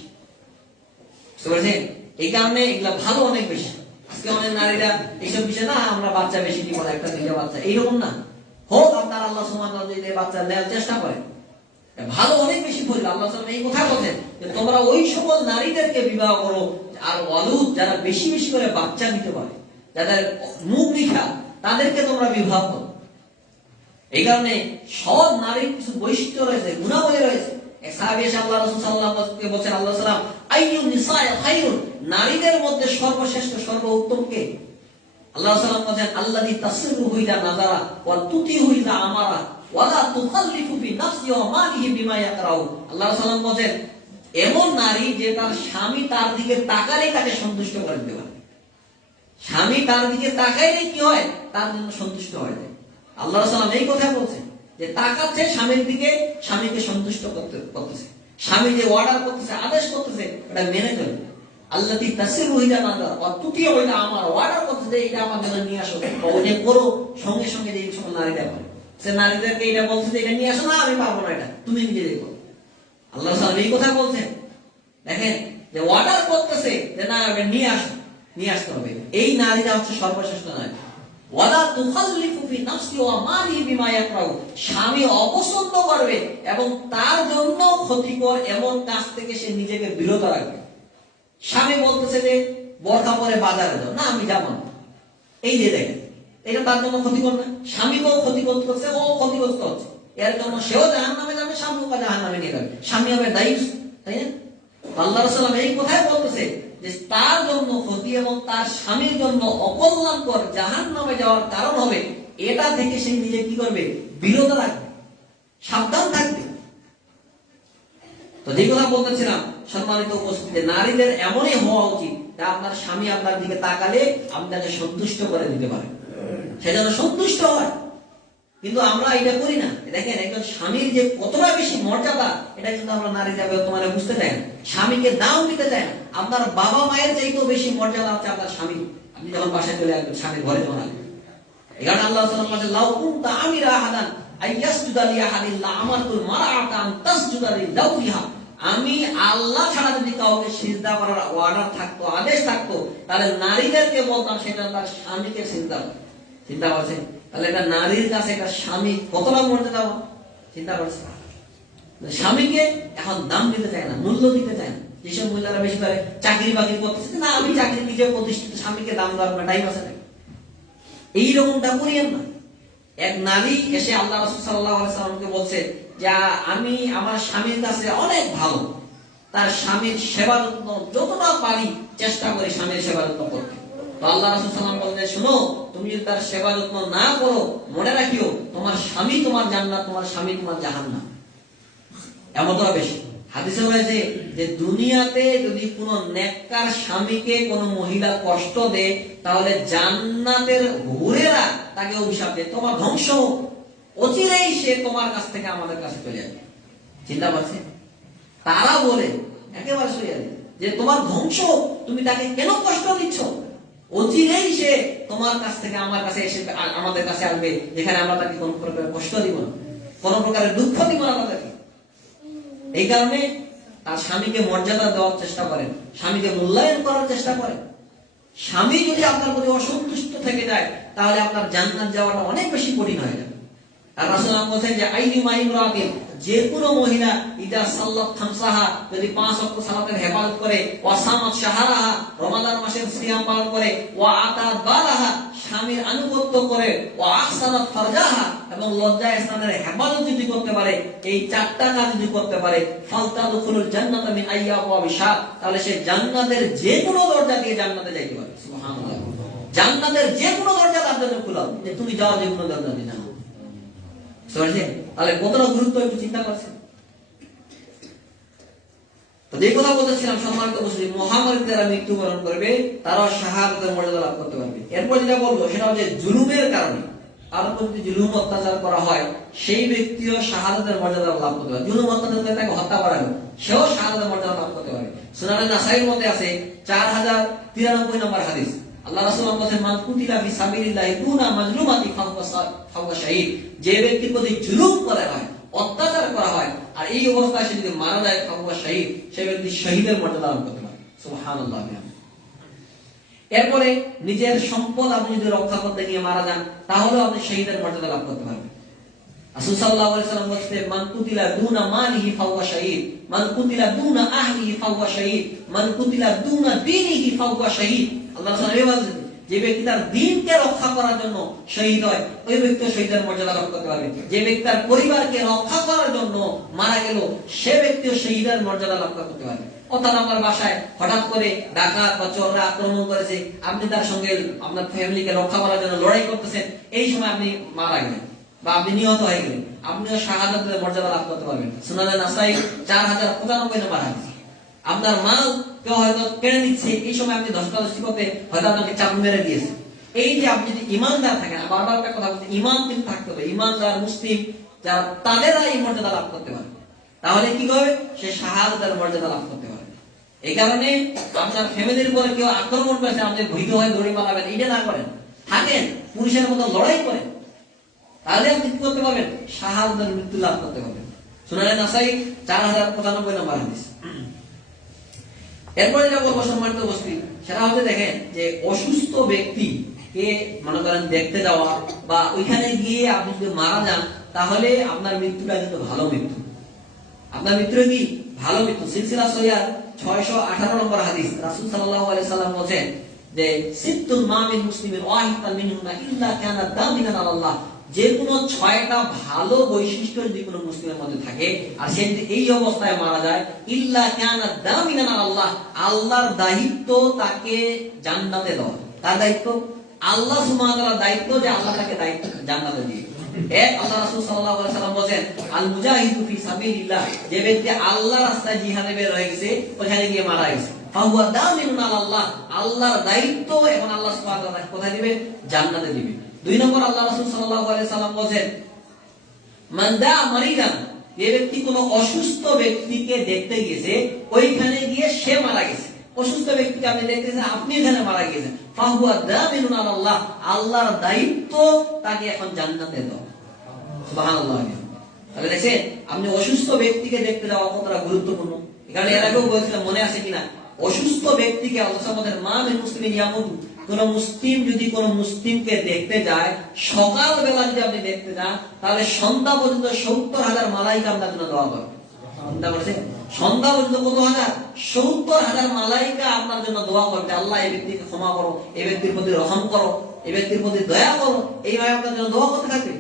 বুঝছেন? এই কারণে এগুলা ভালো অনেক বেশি। আজকে অনেক নারীরা এইসব বিষয় না, আমরা বাচ্চা বেশি নিব না, একটা দুইটা বাচ্চা, এইরকম না হোক, আপনার আল্লাহ সুবহানাহু ওয়া তাআলা যদি বাচ্চা নেওয়ার চেষ্টা করেন, ভালো অনেক বেশি ফজিলত। আল্লাহ সাল্লাল্লাহু আলাইহি ওয়াসাল্লাম এই কথা বলেন যে তোমরা ওই সকল নারীদেরকে বিবাহ করো আর ওয়ালুদ, যারা বেশি বেশি করে বাচ্চা নিতে পারে, যাদের মুখ মিঠা, তাদেরকে তোমরা বিবাহ করো। এই কারণে সব নারীর কিছু বৈশিষ্ট্য রয়েছে, গুণাবলী রয়েছে। এক সাহাবী এসে আল্লাহ রাসূল সাল্লাল্লাহু আলাইহি ওয়াসাল্লামকে বলেন আল্লাহ সাল্লাম আইয়ুন নিসায়ে খায়রুন, নারীদের মধ্যে সর্বশ্রেষ্ঠ সর্বোত্তম কে? আল্লাহ সাল্লাম বলেন আল্লাযী তাসিরু ইযা নাযারা ওয়া তুতিহু ইযা আমারা ওয়া লা তুখাল্লিফু ফি নাফসি ওয়া মালিহি বিমা ইয়াকরাহু। আল্লাহ সাল্লাম বলেন এমন নারী যে তার স্বামী তার দিকে তাকালেই তাকে সন্তুষ্ট করে দিতে পারে। স্বামী তার দিকে তাকাইলেই কি হয়? তার জন্য সন্তুষ্ট হয়ে যায়। আল্লাহ সাল্লাম এই কথা বলছেন যে তাকাচ্ছে স্বামীর দিকে, স্বামীকে সন্তুষ্ট করতেছে, স্বামী যে অর্ডার করতেছে, আদেশ করতেছে, এটা মেনে চলবে। আল্লাযী তাসিরু ইযা নাযারা ওয়া তুতিহু ইযা আমারা, অর্ডার করতেছে এটা আমার জন্য নিয়ে আসো, ওটা করো, সঙ্গে সঙ্গে যে সকল নারীরা করে, সে নারীদেরকে এটা বলছে যে এটা নিয়ে আসো, না আমি পারবো না, এটা তুমি নিজে দেখো। আল্লাহ সাল্লাম এই কথা বলছেন। দেখেন যে অর্ডার করতেছে যে না এটা নিয়ে আসো, নিয়ে আসতে হবে। এই নারীরা হচ্ছে সর্বশ্রেষ্ঠ নারী। ওয়ালা তুখাল্লিফু ফি নাফসি ওয়া মালিহি বিমা ইয়াকরাহু, স্বামী অপছন্দ করবে এবং তার জন্য ক্ষতিকর এমন কাজ থেকে সে নিজেকে বিরত রাখবে। স্বামী বলতেছে যে বোরকা পরে বাজারে যাও, না আমি যাবো না, এই যে দেখেন এটা তার জন্য ক্ষতিকর না, স্বামীকেও ক্ষতিগ্রস্ত করছে, ও ক্ষতিগ্রস্ত হচ্ছে, এর জন্য সেও জাহান্নামে যাবে, স্বামীও জাহান্নামে নিয়ে যাবে, স্বামী হবে দায়ী, তাই না? আল্লাহ রাসূল এই কথাই বলতেছে যে তার জন্য ক্ষতি এবং তার স্বামীর জন্য অকল্যাণকর জাহান্নামে যাওয়ার কারণ হবে, এটা থেকে সে নিজে কি করবে? বিরত রাখবে, সাবধান থাকবে। তো যে কথা বলতেছিলাম সম্মানিত উপস্থিতি, নারীদের এমনই হওয়া উচিত যে আপনার স্বামী আপনার দিকে তাকালে আপনাকে সন্তুষ্ট করে দিতে পারে, সেজন্য সন্তুষ্ট হয়। কিন্তু আমরা এটা করি না। দেখেন একজন স্বামীর যে কতটা বেশি মর্যাদা, এটা কিন্তু আমরা নারীরা বর্তমানে বুঝতে চাই না। স্বামীকে দাম দিতে চায় না। আপনার বাবা মায়ের চাইতেও বেশি মর্যাদা হচ্ছে আপনার স্বামী। আপনি যখন বাসায় চলে আসবেন, স্বামীর ঘরে যখন আসবেন, এই কারণে আল্লাহ সাল্লাল্লাহু আলাইহি ওয়াসাল্লাম বলেন, লাউ কুনতা আমিরা আহাদান আইয়াসজুদা লি আহাদিন লা আমারতুল মারআতা আন তাসজুদা লিজাওজিহা। আমি আল্লাহ ছাড়া যদি কাউকে সিজদা করার অর্ডার থাকতো, আদেশ থাকতো, তাহলে নারীদেরকে বলতাম সেটা তার স্বামীকে সিজদা করতে। চিন্তা করছেন? তাহলে একটা নারীর কাছে একটা স্বামী কতটা মর্যাদা, চিন্তা করছেন? স্বামীকে এখন দাম দিতে চায় না, মূল্য দিতে চায় না। যেসব মহিলারা বেশি করে চাকরি বাকরি করতেছে, না আমি চাকরি নিজে প্রতিষ্ঠিত, স্বামীকে দাম দেওয়ার টাইম আছে না। এইরকমটা করিয়েন না। এক নারী এসে আল্লাহ রাসূল সাল্লাল্লাহু আলাইহি ওয়াসাল্লামকে বলছে যে আমি আমার স্বামীর কাছে অনেক ভালো, তার স্বামীর সেবা যত্ন যতটা পারি চেষ্টা করি স্বামীর সেবা যত্ন করতে। তো আল্লাহ রাসূল সাল্লাল্লাহু আলাইহি ওয়াসাল্লাম বললেন, শুনো, তুমি যদি তার সেবা যত্ন না করো, মনে রাখিও তোমার স্বামী তোমার জান্নাত, তোমার স্বামী তোমার জাহান্নাম। এমনটা বেশি হাদিসে রয়েছে যে দুনিয়াতে যদি কোনো নেককার স্বামীকে কোনো মহিলা কষ্ট দেয়, তাহলে জান্নাতের হুরেরা তাকে অভিশাপ দেয়, তোমার ধ্বংস অচিরেই সে তোমার কাছ থেকে আমাদের কাছে চলে যাবে। চিন্তা করছে? তারা বলে একেবারে সরিয়ে দেয় যে তোমার ধ্বংস, তুমি তাকে কেন কষ্ট দিচ্ছ? অচিরেই সে তোমার কাছ থেকে আমার কাছে এসে আমাদের কাছে আসবে, যেখানে আমরা তাকে কোনো প্রকারের কষ্ট দিব না, কোনো প্রকারের দুঃখ দিব না তাদেরকে। এই কারণে তার স্বামীকে মর্যাদা দেওয়ার চেষ্টা করেন, স্বামীকে মূল্যায়ন করার চেষ্টা করেন। স্বামী যদি আপনার প্রতি অসন্তুষ্ট থেকে যায়, তাহলে আপনার জান্নাত যাওয়াটা অনেক বেশি কঠিন হয়ে যাবে। আর রাসূল বলেছেন যে আইনি মাইমরাতিন, যে কোনো মহিলা ইদা সাল্লাত খামসাহা, যদি 5 ওয়াক্ত সালাতের হেফাজত করে, ওয়া সামাত শাহরাহা, রমাদান মাসের সিয়াম পালন করে, ওয়া আতাত বালাহা, স্বামীর আনুগত্য করে, ওয়া আহসানাত ফারজাহা, এবং লজ্জা স্থানের হেফাজত যদি করতে পারে, এই 4টা কাজ যদি করতে পারে, ফালতাদখুলুল জান্নাতা মিন আইয়াবওয়াবি শাহ, তাহলে সে জান্নাতের যে কোনো দরজা দিয়ে জান্নাতে যাইতে পারে। সুবহানাল্লাহ। জান্নাতের যে কোনো দরজা তার জন্য খোলা, যে তুমি যাও যে কোনো দরজা দিয়ে যাও। তাহলে কতটা গুরুত্ব একটু চিন্তা করছেন? তো যে কথা বলতেছিলাম, সম্মানিত মুসলিম, মহামারীতে যারা মৃত্যুবরণ করবে তারা শাহাদাতের মর্যাদা লাভ করতে পারবে। এরপর যেটা বলবো সেটা হচ্ছে জুলুমের কারণে তার উপর যদি জুলুম অত্যাচার করা হয়, সেই ব্যক্তিও শাহাদাতের মর্যাদা লাভ করতে পারবে। জুলুম অত্যাচার করে তাকে হত্যা করা হবে, সেও শাহাদাতের মর্যাদা লাভ করতে পারবে। সুনানে নাসাইর মধ্যে আছে 4093 নম্বর হাদিস, আল্লাহ রাসূল বলেছেন, মান কুতিলা ফি সাবিলিল্লাহি দুনা মাজলুমাতি ফাহুয়া শাহীদ। যে ব্যক্তির প্রতি জুলুম করা হয়, অত্যাচার করা হয়, আর এই অবস্থায় সে যদি মারা যায়, ফাহুয়া শাহীদ, সে ব্যক্তি শহীদের মর্যাদা লাভ করতে পারে। সুবহানাল্লাহ। এরপরে নিজের সম্পদ আপনি যদি রক্ষা করতে গিয়ে মারা যান, তাহলেও আপনি শহীদের মর্যাদা লাভ করতে পারবেন। রাসূল সাল্লাল্লাহু আলাইহি ওয়াসাল্লাম বলেছেন, মান কুতিলা দুনা মালিহি ফাহুয়া শাহীদ, মান কুতিলা দুনা আহলিহি ফাহুয়া শাহীদ, মান কুতিলা দুনা দীনিহি ফাহুয়া শাহীদ। আল্লাহ রাসূল বলেছেন, যে ব্যক্তি তার দ্বীনকে রক্ষা করার জন্য শহীদ হয়, ওই ব্যক্তি শহীদের মর্যাদা লাভ করতে পারবে। যে ব্যক্তি তার পরিবারকে রক্ষা করার জন্য মারা গেল, সে ব্যক্তিও শহীদের মর্যাদা লাভ করতে পারবে। অর্থাৎ আপনার বাসায় হঠাৎ করে ডাকাত বা চোররা আক্রমণ করেছে, আপনি তার সঙ্গে আপনার ফ্যামিলিকে রক্ষা করার জন্য লড়াই করতেছেন, এই সময় আপনি মারা গেলেন বা আপনি নিহত হয়ে গেলেন, আপনিও শাহাদাতের মর্যাদা লাভ করতে পারবেন। সুনানে নাসাই 4095 নম্বর হাদিস। আপনার মাল কেউ হয়তো কেড়ে নিচ্ছে, এই সময় আপনি ধস্তাধস্তি করতে হয়তো আপনাকে চাবুক মেরে দিয়েছে। এই যে আপনি যদি ইমানদার থাকেন, বারবার একটা কথা বলছি, ইমান কিন্তু থাকতে হবে। ইমানদার মুসলিম যারা, তাদেরা এই মর্যাদা লাভ করতে পারে। তাহলে কি হবে? সে শাহাদাতের মর্যাদা লাভ করতে পারে। এই কারণে আপনার ফ্যামিলির উপরে কেউ আক্রমণ করেছে, আপনি ভীত হয়ে দৌড়ে পালাবেন, এটা না করেন। থাকেন, পুলিশের মতো লড়াই করেন, তাহলে আপনি কি করতে পারবেন? শাহাদাতের মৃত্যু লাভ করতে পারবেন। সুনানে নাসাই 4095 নম্বর হাদিস। এরপর যেটা বলবো সম্মানিত উপস্থিতি, সেটা হচ্ছে দেখেন যে অসুস্থ ব্যক্তি কে মনে করেন দেখতে যাওয়া বা ওইখানে গিয়ে আপনি যদি মারা যান, তাহলে আপনার মৃত্যুটা কিন্তু ভালো মৃত্যু। আপনার মৃত্যু কি ভালো মৃত্যু। সিলসিলা সহিহ 618 নম্বর হাদিস, রাসূল সাল্লাল্লাহু আলাইহি সাল্লাম বলেন যে সিত্তুল মা মিন মুসলিমিন ওয়াহিদান মিনহুন্না ইল্লা কানা দামিনান আলাল্লাহ। যে কোনো 6টা ভালো বৈশিষ্ট্য যদি কোনো মুসলিমের মধ্যে থাকে, আর সে যদি এই অবস্থায় মারা যায়, ইল্লা কানা দামিনান আলাল্লাহ, আল্লাহর দায়িত্ব তাকে জান্নাতে দেওয়া। তার দায়িত্ব আল্লাহ সুবহানাহু ওয়া তাআলার দায়িত্ব, যে আল্লাহ তাকে দায়িত্ব জান্নাতে দিবে। আল্লাহ রাসূল সাল্লাল্লাহু আলাইহি সাল্লাম বলেন, আল মুজাহিদু ফি সাবিলিল্লাহ, যে ব্যক্তি আল্লাহর রাস্তায় জিহাদে বের হয়ে গেছে, ওখানে গিয়ে মারা গেছে, ফাহুয়া দামিনুন আলাল্লাহ, আল্লাহর দায়িত্ব এখন আল্লাহ সুবহানাহু ওয়া তাআলা কোথায় দিবে? জান্নাতে দিবে। 2 নম্বর, আল্লাহ রাসূল সাল্লাল্লাহু আলাইহি সাল্লাম বলেন, মান্দা মারিদান, যে ব্যক্তি কোনো অসুস্থ ব্যক্তিকে দেখতে গিয়েছে, ওইখানে গিয়ে সে মারা গেছে। অসুস্থ ব্যক্তিকে আপনি দেখতেছেন, আপনি এখানে মারা গেছেন, ফাহুয়া দামিনুন আলাল্লাহ, আল্লাহর দায়িত্ব তাকে এখন জান্নাতে দাও। সুবহানাল্লাহ। তাহলে দেখেন আপনি অসুস্থ ব্যক্তিকে দেখতে যাওয়া কতটা গুরুত্বপূর্ণ। এখানে এর আগেও বলেছিলাম, মনে আছে কিনা, অসুস্থ ব্যক্তিকে আমাদের মা মিন মুসলিমিন ইয়ামুতু, কোন মুসলিম যদি কোন মুসলিমকে দেখতে যায়, সকালবেলা যদি আপনি দেখতে যান, তাহলে সন্ধ্যা পর্যন্ত 70,000 মালাইকা আপনার জন্য দোয়া করবে। চিন্তা করছেন, সন্ধ্যা পর্যন্ত কত হাজার? 70,000 মালাইকা আপনার জন্য দোয়া করবে, আল্লাহ এই ব্যক্তিকে ক্ষমা করো, এই ব্যক্তির প্রতি রহম করো, এই ব্যক্তির প্রতি দয়া করো, এইভাবে আপনার জন্য দোয়া করতে থাকবে।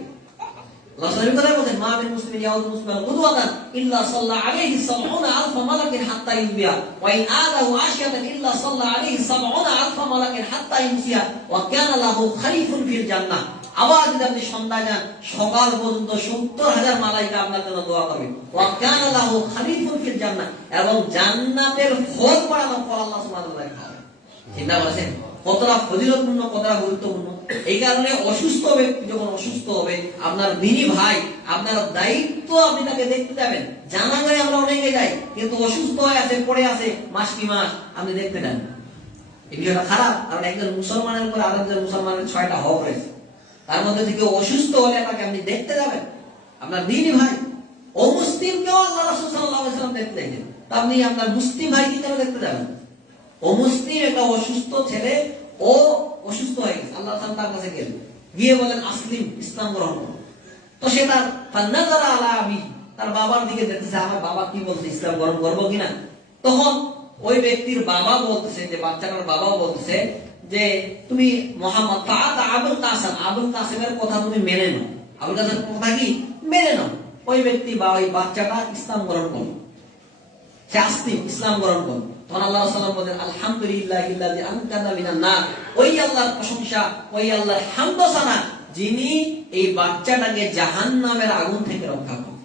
আল্লাহ সাল্লাল্লাহু আলাইহি ওয়াসাল্লাম মা মিন মুসলিমিন ইয়াউদু মুসলিমান গুদওয়াতান ইল্লা সাল্লা আলাইহি 70,000 মালাকিন হাত্তা ইউবিয়া ওয়া ইন আদাহু আশিয়াতান ইল্লা সাল্লা আলাইহি 70,000 মালাকিন হাত্তা ইউসিয়া ওয়া কানা লাহু খলিফুন ফিল জান্নাহ। আবার যদি আপনি সন্ধ্যা যান, সকাল পর্যন্ত 70,000 মালাইকা আপনার জন্য দোয়া করবে, ওয়া কানা লাহু খলিফুন ফিল জান্নাহ, এবং জান্নাতের ফল বাড়ানো ফল আল্লাহ সুবহানাহু ওয়া তাআলা খাওয়াবে। চিন্তা করেছেন কতটা ফজিলতপূর্ণ, কতটা গুরুত্বপূর্ণ। এই কারণে অসুস্থ ব্যক্তি যখন অসুস্থ হবে, আপনার দিনী ভাই, আপনার দায়িত্ব আপনি তাকে দেখতে যাবেন। জানা যায় আমরা অনেকে যাই, কিন্তু অসুস্থ হয়ে আছে, পড়ে আছে মাস কি মাস, আপনি দেখতে যান। এই বিষয়টা খারাপ, কারণ একজন মুসলমানের উপর আরেকজন মুসলমানের 6টা হক রয়েছে, তার মধ্যে থেকে অসুস্থ হলে তাকে আপনি দেখতে যাবেন, আপনার দিনী ভাই। অমুসলিমকেও আল্লাহ রাসূল সাল্লাল্লাহু আলাইহি ওয়াসাল্লাম দেখতে যাবেন, তা আপনি আপনার মুসলিম ভাইকে কেন দেখতে যাবেন? অমুসলিম একটা অসুস্থ ছেলে, ও অসুস্থ হয়ে গেছে, আল্লাহ তার কাছে গেলেন, গিয়ে বলেন আসলিম, ইসলাম গ্রহণ করো। তো সে তার ফান্নাজারা আলা আবি, তার বাবার দিকে দেখতেছে, আমার বাবা কি বলছে, ইসলাম গ্রহণ করবো কিনা। তখন ওই ব্যক্তির বাবা বলতেছে, যে বাচ্চাটার বাবা বলতেছে যে তুমি মোহাম্মদ ফাআত আবুল কাসেম, আবুল কাসেমের কথা তুমি মেনে নাও, আবুল কাসেমের কথা কি মেনে নাও। ওই ব্যক্তি বা ওই বাচ্চাটা ইসলাম গ্রহণ করলো, সে আসলিম, ইসলাম গ্রহণ করলো। তখন আল্লাহ সাল্লাম বলেন আলহামদুলিল্লাহিল্লাযী আনকাযা মিনান নার, ওই আল্লাহর প্রশংসা, ওই আল্লাহর হামদ ও সানা, যিনি এই বাচ্চাটাকে জাহান্নামের আগুন থেকে রক্ষা করেন।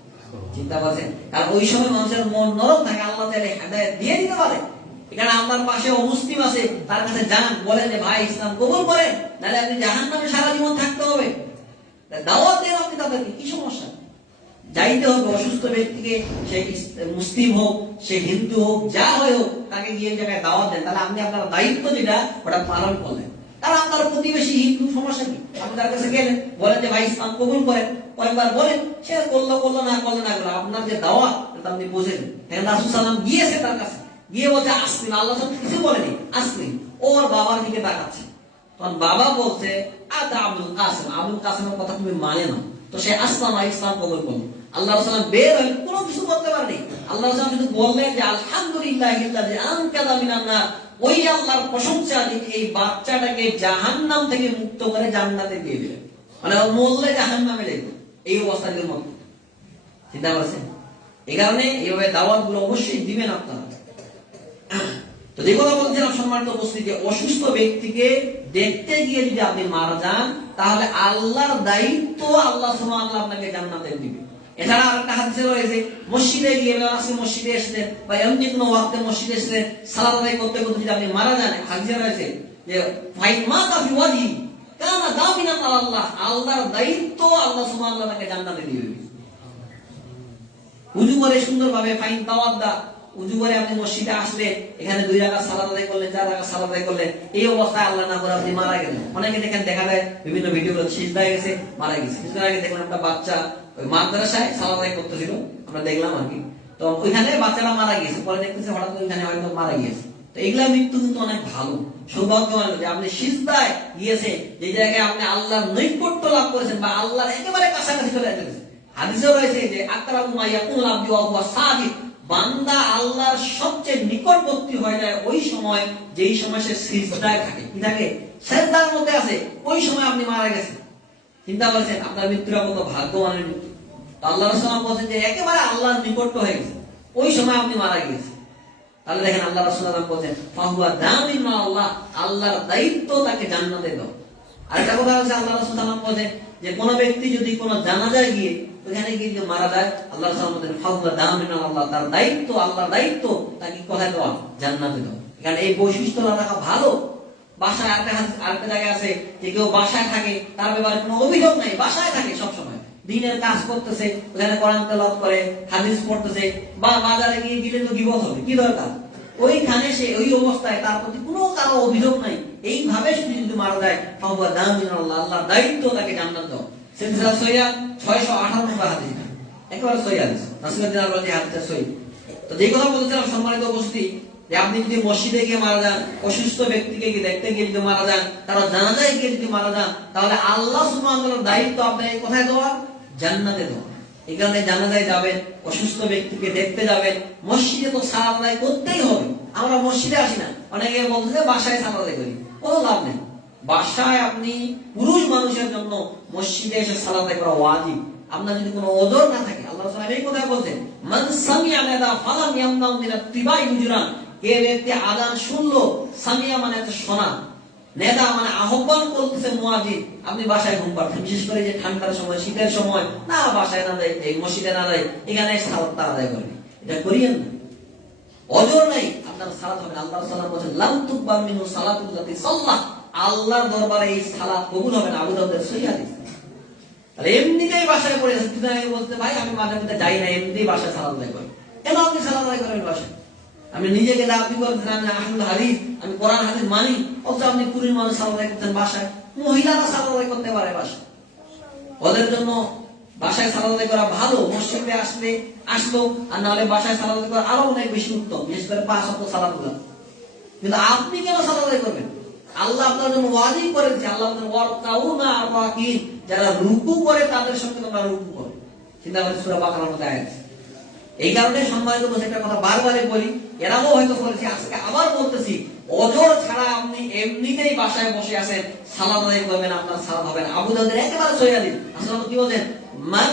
চিন্তা করছেন, কারণ ওই সময় মানুষের মন নরম থাকে, আল্লাহ তাআলা হেদায়েত দিয়ে দিতে পারে। এখানে আপনার পাশে অমুসলিম আছে, তার কাছে যান, বলেন যে ভাই ইসলাম কবুল করেন, নাহলে আপনি জাহান্নামে সারা জীবন থাকতে হবে। দাওয়াত দেন আপনি তাদেরকে, কি সমস্যা? যাইতে হবে অসুস্থ ব্যক্তিকে, সে মুসলিম হোক, সে হিন্দু হোক, যা হয় হোক, তাকে গিয়ে জায়গায় দাওয়াত দেন। তাহলে আপনি আপনার দায়িত্ব যেটা, ওটা পালন করলেন। তাহলে আপনার প্রতিবেশী হিন্দু, সমস্যা কি? আপনি তার কাছে গেলেন, বলেন যে ভাই ইসলাম কবুল করেন, কয়েকবার বলেন, সে করলো না করলো না, আপনার যে দাওয়াত এটা আপনি বুঝেন। এখন রাসূল সাল্লাল্লাহু আলাইহি ওয়াসাল্লাম গিয়েছে তার কাছে, গিয়ে বলছে আসলিম, আল্লাহ কিছু বলেনি, আসলিম। ওর বাবার দিকে তাকাচ্ছে, তখন বাবা বলছে আতা আবুল কাসেম, আবুল কাসেমের কথা তুমি মানে না। তো সে আসলাম, ইসলাম কবুল করলো। আল্লাহ রাসূল বের হলেন, কোনো কিছু করতে পারেনি। আল্লাহ রাসূল শুধু বললেন যে আলহামদুলিল্লাহিল্লাযী আনকাযা মিনান নার, ওই আল্লাহর প্রশংসা, যিনি এই বাচ্চাটাকে জাহান্নাম থেকে মুক্ত করে জান্নাতে দিয়ে দিলেন। মানে ও মরলে জাহান্নামে যেত, এই অবস্থার মধ্যে। চিন্তা করছেন? এই কারণে এইভাবে দাওয়াত গুলো অবশ্যই দিবেন আপনারা। তো যে কথা বলছিলাম সম্মানিত উপস্থিতি, অসুস্থ ব্যক্তিকে দেখতে গিয়ে যদি আপনি মারা যান, তাহলে আল্লাহর দায়িত্ব আল্লাহ সুবহানাহু ওয়া তাআলা আপনাকে জান্নাতে দিবে। এছাড়া আরেকটা হাদিসে রয়েছে, মসজিদে গিয়ে আপনি মসজিদে এসেছেন বা এমনি কোনো ওয়াক্তে মসজিদে এসেছেন, সালাত আদায় করতে করতে যদি আপনি মারা যান, হাদিসে রয়েছে যে ফাইন মাতা ফি ওয়াজহি কানা দামিনান আল্লাহ, আল্লাহর দায়িত্ব আল্লাহ সুবহানাহু ওয়া তাআলা তাকে জান্নাতে দিবে। উযু করে সুন্দরভাবে, ফাইন তাওয়াদ্দা, উযু করে আপনি মসজিদে আসলে, এখানে 2 রাকাত সালাত আদায় করলেন, 4 রাকাত সালাত আদায় করলেন, এই অবস্থায় আল্লাহ না করে আপনি মারা গেলেন। অনেকে দেখেন, দেখা যায় বিভিন্ন ভিডিওগুলো, সিজদায় গেছে, মারা গেছে। কিছুদিন আগে দেখলাম একটা বাচ্চা ওই মাদ্রাসায় সালাত আদায় করতেছিল, আমরা দেখলাম আর কি। তো ওইখানে বাচ্চাটা মারা গিয়েছে, পরে দেখতেছে হঠাৎ করে ওইখানে হয়তো মারা গিয়েছে। তো এগুলা মৃত্যু কিন্তু অনেক ভালো, সৌভাগ্যবান যে আপনি সিজদায় গিয়েছে, যে জায়গায় আপনি আল্লাহর নৈকট্য লাভ করেছেন বা আল্লাহর একেবারে কাছাকাছি চলে গেছেন। হাদিসে রয়েছে যে আকরাবু মা ইয়াকুনু আবদু ওয়া হুয়া সাজিদ, বান্দা আল্লাহর সবচেয়ে নিকটবর্তী হয়ে যায় ওই সময়, যেই সময় সে সিজদায় থাকে, কি থাকে, সিজদার মধ্যে আছে, ওই সময় আপনি মারা গেছেন। চিন্তা করেছেন আপনার মৃত্যুটা কত ভাগ্যবানের মৃত্যু। আল্লাহ রাসূল বলেন যে একেবারে আল্লাহর নিকটত্ব হয়ে গেছে, ওই সময় আপনি মারা গিয়েছেন। তাহলে দেখেন আল্লাহ রাসূল বলেন ফাহুয়া দামিন আল্লাহ, আল্লাহর দায়িত্ব তাকে জান্নাতে দাও। আরেকটা কথা হচ্ছে, আল্লাহ রাসূল বলেন যে কোন ব্যক্তি যদি কোন জানাজায় গিয়ে ওখানে গিয়ে মারা যায়, আল্লাহ রাসূল বলেন ফাহুয়া দামিন আল্লাহ, তার দায়িত্ব, আল্লাহর দায়িত্ব তাকে কোথায় দেওয়া, জান্নাতে দাও। এখানে এই বৈশিষ্ট্যটা রাখা ভালো। বাসায় আরেকটা জায়গায় আছে যে কেউ বাসায় থাকে, তার ব্যাপারে কোনো অভিযোগ নাই, বাসায় থাকে সবসময়, দিনের কাজ করতেছে, ওখানে কোরআন তেলাওয়াত করে, হাদিস পড়তেছে, বা বাজারে গিয়ে দিলে তো গীবত হবে, কি দরকার? ওইখানে সে ওই অবস্থায় তার প্রতি কোনো কারো অভিযোগ নাই, এইভাবে সে যদি মারা যায়, ফাহুয়া দামিনুল্লাহ, আল্লাহর দায়িত্ব তাকে জান্নাত দাও। সিলসিলা সহিহ 658 নম্বর হাদিস, একেবারে সহিহ হাদিস, রাসূলুল্লাহ সাল্লাল্লাহু আলাইহি ওয়াসাল্লাম হাদিসটা সহিহ। তো যে কথা বলছিলাম সম্মানিত উপস্থিতি, যে আপনি যদি মসজিদে গিয়ে মারা যান, অসুস্থ ব্যক্তিকে গিয়ে দেখতে গিয়ে যদি মারা যান, কারণ জানাজায় গিয়ে যদি মারা যান, তাহলে আল্লাহ সুবহানাহু ওয়া তাআলার দায়িত্ব আপনাকে কোথায় দেওয়া? জান্নাতে দেওয়া। এই কারণে জানাজায় যাবেন, অসুস্থ ব্যক্তিকে দেখতে যাবেন, মসজিদে তো সালাত আদায় করতেই হবে। আমরা মসজিদে আসি না, অনেকে বলছে যে বাসায় সালাত আদায় করি, কোনো লাভ নেই। বাসায় আপনি পুরুষ মানুষের জন্য মসজিদে এসে সালাত আদায় করা ওয়াজিব। আপনার যদি কোনো ওযর না থাকে, আল্লাহ সুবহানাহু এই কথা বলছেন, মান সামি'a নাদা ফালাম ইয়ামনাউ মিন আত-তিবাই হুজরান, কে ব্যক্তি আযান শুনলো, সামিয়া মানে হচ্ছে শোনা, নেদা মানে আহ্বান করতেছে মুয়াজ্জিন, আপনি বাসায় ঘুম পাড়ছেন, বিশেষ করে যে ঠান্ডার সময়, শীতের সময়, না বাসায় না যাই, এই মসজিদে না যাই, এখানে সালাত আদায় করবে, এটা করিয়েন না। ওযর নাই, আপনার সালাত হবে না। আল্লাহ সাল্লাল্লাহু আলাইহি ওয়াসাল্লাম লাম তুকবাল মিনহু সালাতুল্লাতি সাল্লাহ, আল্লাহর দরবারে এই সালাত কবুল হবে না। আবু দাউদের সহিহ হাদিস। তাহলে এমনিতেই বাসায় পড়ে আছে, তুই বলতে ভাই আমি মাঝে মধ্যে যাই না, এমনিতেই বাসায় সালাত আদায় করি, কেন আপনি সালাত আদায় করবেন বাসায়? আমি নিজেকে আপনি বলছেন আমি আহলুল হাদিস, আমি কোরআন হাদিস মানি, অথচ আপনি পুরুষ মানুষ সালাত আদায় করতেন বাসায়। মহিলারা সালাত আদায় করতে পারে বাসায়, ওদের জন্য বাসায় সালাত আদায় করা ভালো। মসজিদে আসলো, আর নাহলে বাসায় সালাত আদায় করা আরো অনেক বেশি উত্তম, বিশেষ করে 5 ওয়াক্ত সালাতগুলো। কিন্তু আপনি কেন সালাত আদায় করবেন? আল্লাহ আপনার জন্য ওয়াজিব করে দিয়েছে। আল্লাহ বলেন ওয়ারকাউনা আরওয়াকিন, যারা রুকু করে তাদের সঙ্গে তোমরা রুকু করো। চিন্তা করে সূরা বাকারার মধ্যে আয়াত। এই কারণে সম্মানিত বসে একটা কথা বারবারই বলি, এরাও হয়তো বলেছি, আজকে আবার বলতেছি, ওযর ছাড়া আপনি এমনিতেই বাসায় বসে আছেন, সালাত আদায় করবেন, আপনার সালাত হবে না। আবু দাউদের একেবারে সহিহ হাদিস। আসলে কি বলেন? মান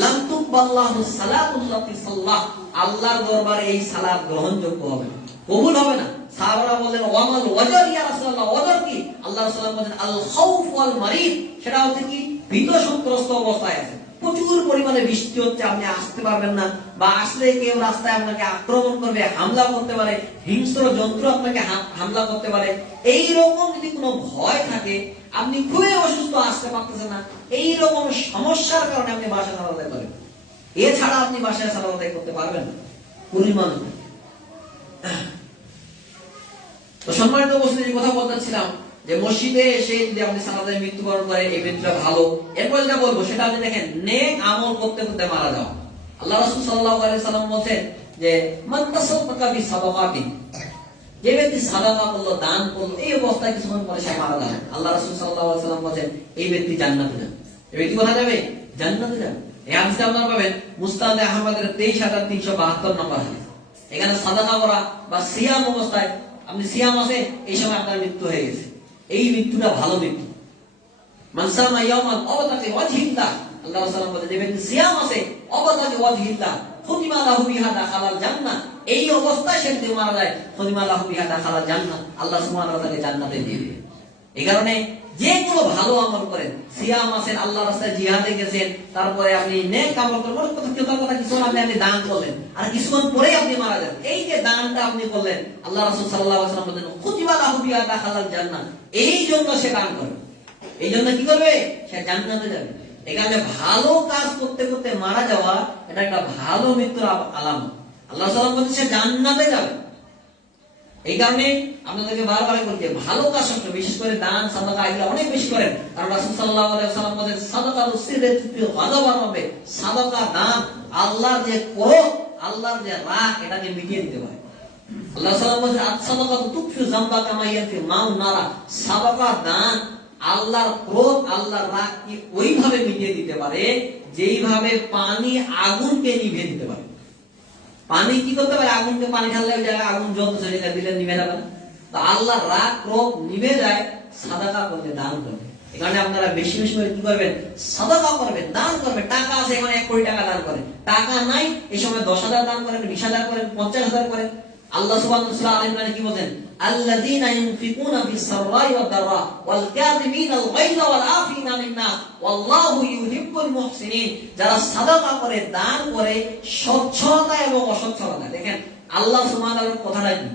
লাম তুকবাল্লাহু সালাতুল্লাতি সাল্লাহ, আল্লাহর দরবারে এই সালাত গ্রহণযোগ্য হবে না, কবুল হবে না। সাহাবারা বললেন ওয়ামাল ওয়াজর ইয়া রাসূলুল্লাহ, ওয়াজর কি? আল্লাহ রাসূল বলেন আল খাউফ ওয়াল মারিদ, সেটা হচ্ছে কি? ভীত সন্ত্রস্ত অবস্থায় আছে, প্রচুর পরিমাণে বৃষ্টি হচ্ছে, আপনি আসতে পারবেন না, বা আসলে কেউ রাস্তায় আপনাকে আক্রমণ করবে, হামলা করতে পারে, হিংস্র জন্তু আপনাকে হামলা করতে পারে, এই রকম যদি কোনো ভয় থাকে, আপনি খুবই অসুস্থ, আসতে পারতেছেন না, এই রকম সমস্যার কারণে আপনি বাসায় সালাত আদায় করেন। এছাড়া আপনি বাসায় সালাত আদায় করতে পারবেন না, পরিমাণ। তো সম্মানিত উপস্থিতি, কথা বলতেছিলাম যে মসজিদে এসে যদি আপনি সালাতে মৃত্যুবরণ করে, এই ব্যক্তিটা ভালো। এরপর যেটা বলবো সেটা আপনি দেখেন, নেক আমল করতে করতে মারা যাওয়া। আল্লাহ রাসূল সাল্লাল্লাহু আলাইহি সাল্লাম বলেন যে মান তাসাদদাকা বিসাদাকাতিন, যে ব্যক্তি সাদাকা করলো, দান করলো, এই অবস্থায় কিছুক্ষণ পরে সে মারা যাবে, আল্লাহ রাসূল সাল্লাল্লাহু আলাইহি সাল্লাম বলেন এই ব্যক্তি জান্নাতে যাবে। এই ব্যক্তি কোথায় যাবে? জান্নাতে যাবে। এই হাদিসটা আপনারা পাবেন মুসনাদ আহমদের 23372 নম্বর হাদিস। এখানে সাদাকা করা বা সিয়াম অবস্থায়, আপনি সিয়াম আছে, এই সময় আপনার মৃত্যু হয়ে গেছে, এই মৃত্যুটা ভালো মৃত্যু। মানসামা ইয়াওমান আবাতাকি ওয়াজহিল্লাহ, আল্লাহ রাসূল বলেন যে ব্যক্তি সিয়াম আছে, আবাতাকি ওয়াজহিল্লাহ, খুতিমা লাহু বিহা দাখালাল জান্নাহ, এই অবস্থায় সে যদি মারা যায়, খুতিমা লাহু বিহা দাখালাল জান্নাহ, আল্লাহ সুবহানাহু ওয়া তাআলা জান্নাতে দিয়ে দিবেন। এই কারণে যে কোনো ভালো আমল করেন, সিয়াম আছেন, আল্লাহর রাস্তায় জিহাদে গেছেন, তারপরে আপনি নেক আমল করেন, কথা কিছু আপনি দান করলেন, আর কিছুক্ষণ পরেই আপনি মারা যান, এই যে দানটা আপনি করলেন, আল্লাহ রাসূল সাল্লাল্লাহু আলাইহি ওয়াসাল্লাম বলেন খুতিবা লাহু বিহা দাখালাল জান্নাহ, এই জন্য সে দান করে, এই জন্য কি করবে? সে জান্নাতে যাবে। এখানে ভালো কাজ করতে করতে মারা যাওয়া, এটা একটা ভালো মৃত্যুর আলামত। আল্লাহ সাল্লাল্লাহু আলাইহি ওয়াসাল্লাম বলেন সে জান্নাতে যাবে। এই কারণে আপনাদেরকে বারবার বলছি, ভালো কাজ করতে, বিশেষ করে দান সাদাকা এগুলো অনেক বেশি করেন, কারণ রাসূল সাল্লাল্লাহু আলাইহি ওয়াসাল্লাম বলেন সাদাকাতু সিররি তুফি গাদাবান হবে, সাদাকা দান আল্লাহর যে ক্রোধ, আল্লাহর যে রাগ, এটাকে মিটিয়ে দিতে পারে। আল্লাহ সাল্লাল্লাহু আলাইহি ওয়াসাল্লাম বলেন সাদাকাতু তুফি যামবা কামা ইয়াফি মাউন নারা, সাদাকা দান আল্লাহর ক্রোধ, আল্লাহর রাগ কি ওইভাবে মিটিয়ে দিতে পারে যেইভাবে পানি আগুনকে নিভিয়ে দিতে পারে। পানি কি করতে পারে? আগুনকে পানি ঢাললে ওই জায়গায় আগুন জ্বলতে চলে যায়, দিলে নিভে যাবে না। তো আল্লাহর রাগ ক্রোধ নিভে যায় সাদাকা করলে, দান করবে। এখানে আপনারা বেশি বেশি করে কি করবেন? সাদাকা করবেন, দান করবেন। টাকা আছে, এখন 1 কোটি টাকা দান করেন, টাকা নাই এই সময় 10,000 দান করেন, 20,000 করেন, 50,000 করেন। আল্লাহ সুবহানাহু ওয়া তাআলা আল-ইমরানে কি বলেন? আল্লাযীনা ইউনফিকুনা ফিস-সাররাই ওয়াদ-দাররা ওয়াল কাযিমিনাল গায়যা ওয়াল আফিনা আনিন নাস ওয়াল্লাহু ইউহিব্বুল মুহসিনিন, যারা সাদাকা করে, দান করে, স্বচ্ছতা এবং অস্বচ্ছতা। দেখেন আল্লাহ সুবহানাহু ওয়া তাআলার কথাটা কি?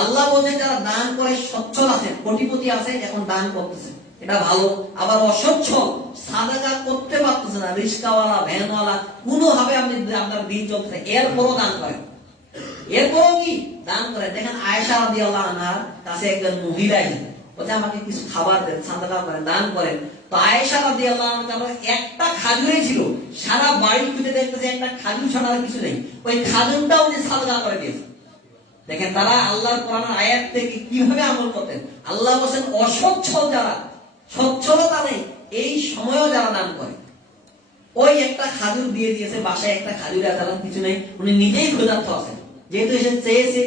আল্লাহ বলেন যারা দান করে সচ্ছল আছেন, কোটিপতি আছেন, এখন দান করতেছেন, এটা ভালো। আবার অসচ্ছল, সাদাকা করতে পারতেছে না, রিস্কাওয়ালা ভ্যানওয়ালা, কোনোভাবে আপনি আপনার দিন চলতে, এরপরও দান করেন, এরপরও কি দান করেন। দেখেন আয়েশা রাদিয়াল্লাহু আনহার কাছে একজন মহিলা এসেছে, বলছে আমাকে কিছু খাবার দেন, সাদাকা করেন, দান করেন। তো আয়েশা রাদিয়াল্লাহু আনহা একটা খাজুরই ছিল, সারা বাড়ি খুঁজে দেখতেছে একটা খাজুর ছাড়া আর কিছু নেই, ওই খাজুরটাও উনি সাদাকা করে দিয়েছে। দেখেন তারা আল্লাহর কোরআনের আয়াত থেকে কিভাবে আমল করতেন। আল্লাহ বলেন অসচ্ছল যারা, সচ্ছলতা নেই, এই সময়ও যারা দান করে, ওই একটা খাজুর দিয়ে দিয়েছে, বাসায় একটা খাজুর আছে, কিছু নেই, উনি নিজেই ক্ষুধার্ত আছেন, যেহেতু এসে চেয়েছে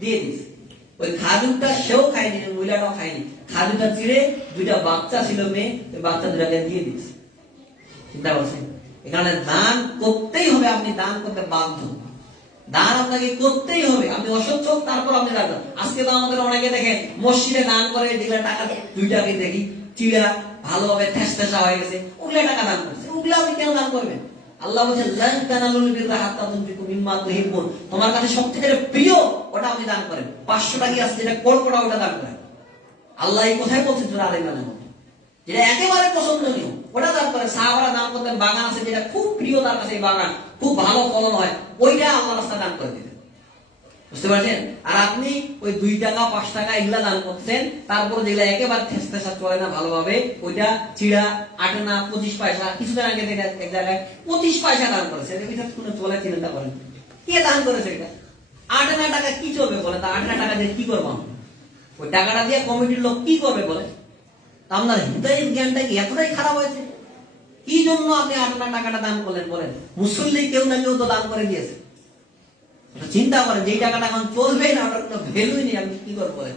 দিয়ে দিয়েছে। ওই খাজুরটা সেও খায়নি, মহিলাটাও খায়নি, খাজুরটা চিড়ে দুইটা বাচ্চা ছিল মেয়ে, ওই বাচ্চা দুটাকে দিয়ে দিয়েছে। চিন্তা করছেন, এখানে দান করতেই হবে, আপনি দান করতে বাধ্য, দান আপনাকে করতেই হবে। আপনি অসচ্ছল, তারপর আপনি দান করেন। আজকে তো আমাদের অনেকে দেখেন মসজিদে দান করে, যেগুলো টাকা দুইটাকে দেখি চিড়া ভালোভাবে ঠেসা হয়ে গেছে, ওগুলা টাকা দান করছে, ওগুলা আপনি কেন দান করবেন? আল্লাহ বলছেন লান তানালুল বিররা হাত্তা তুনফিকু মিম্মা তুহিব্বুন, তোমার কাছে সবথেকে প্রিয় ওটা আপনি দান করেন। 500 টাকা আছে যেটা কড়কড়া, ওটা দান করেন। আল্লাহ এই কথাই বলছেন সূরা আলে ইমরানের মধ্যে, যেটা একেবারে পছন্দনীয় ওটা দান করেন। সাহাবারা দান করতেন বাগান আছে যেটা খুব প্রিয় তার কাছে, এই বাগান খুব ভালো ফলন হয়, ওইটা আল্লাহর রাস্তায় দান করে দিতেন। বুঝতে পারছেন? আর আপনি ওই 2 টাকা 5 টাকা এগুলা দান করছেন, তারপর যেগুলা একেবারে ঠেসা চলে না ভালোভাবে, ওইটা চিড়া 8 আনা 25 পয়সা, কিছুদিন আগে থেকে এক জায়গায় 25 পয়সা দান করেছে, এটা কোনো চলে? চিন্তা করেন কে দান করেছে এটা? 8 আনা টাকা কি চলবে বলে? তা 8 আনা টাকা দিয়ে কি করবো? ওই টাকাটা দিয়ে কমিটির লোক কি করবে বলে? আপনার হৃদয়ের জ্ঞানটা কি এতটাই খারাপ হয়েছে? কি জন্য আপনি 8 আনা টাকাটা দান করলেন বলেন? মুসল্লি কেউ না কেউ তো দান করে দিয়েছে। চিন্তা করেন, যে টাকাটা এখন চলবে না, ওটার কোনো ভ্যালুই নেই, আপনি কি করবেন বলেন?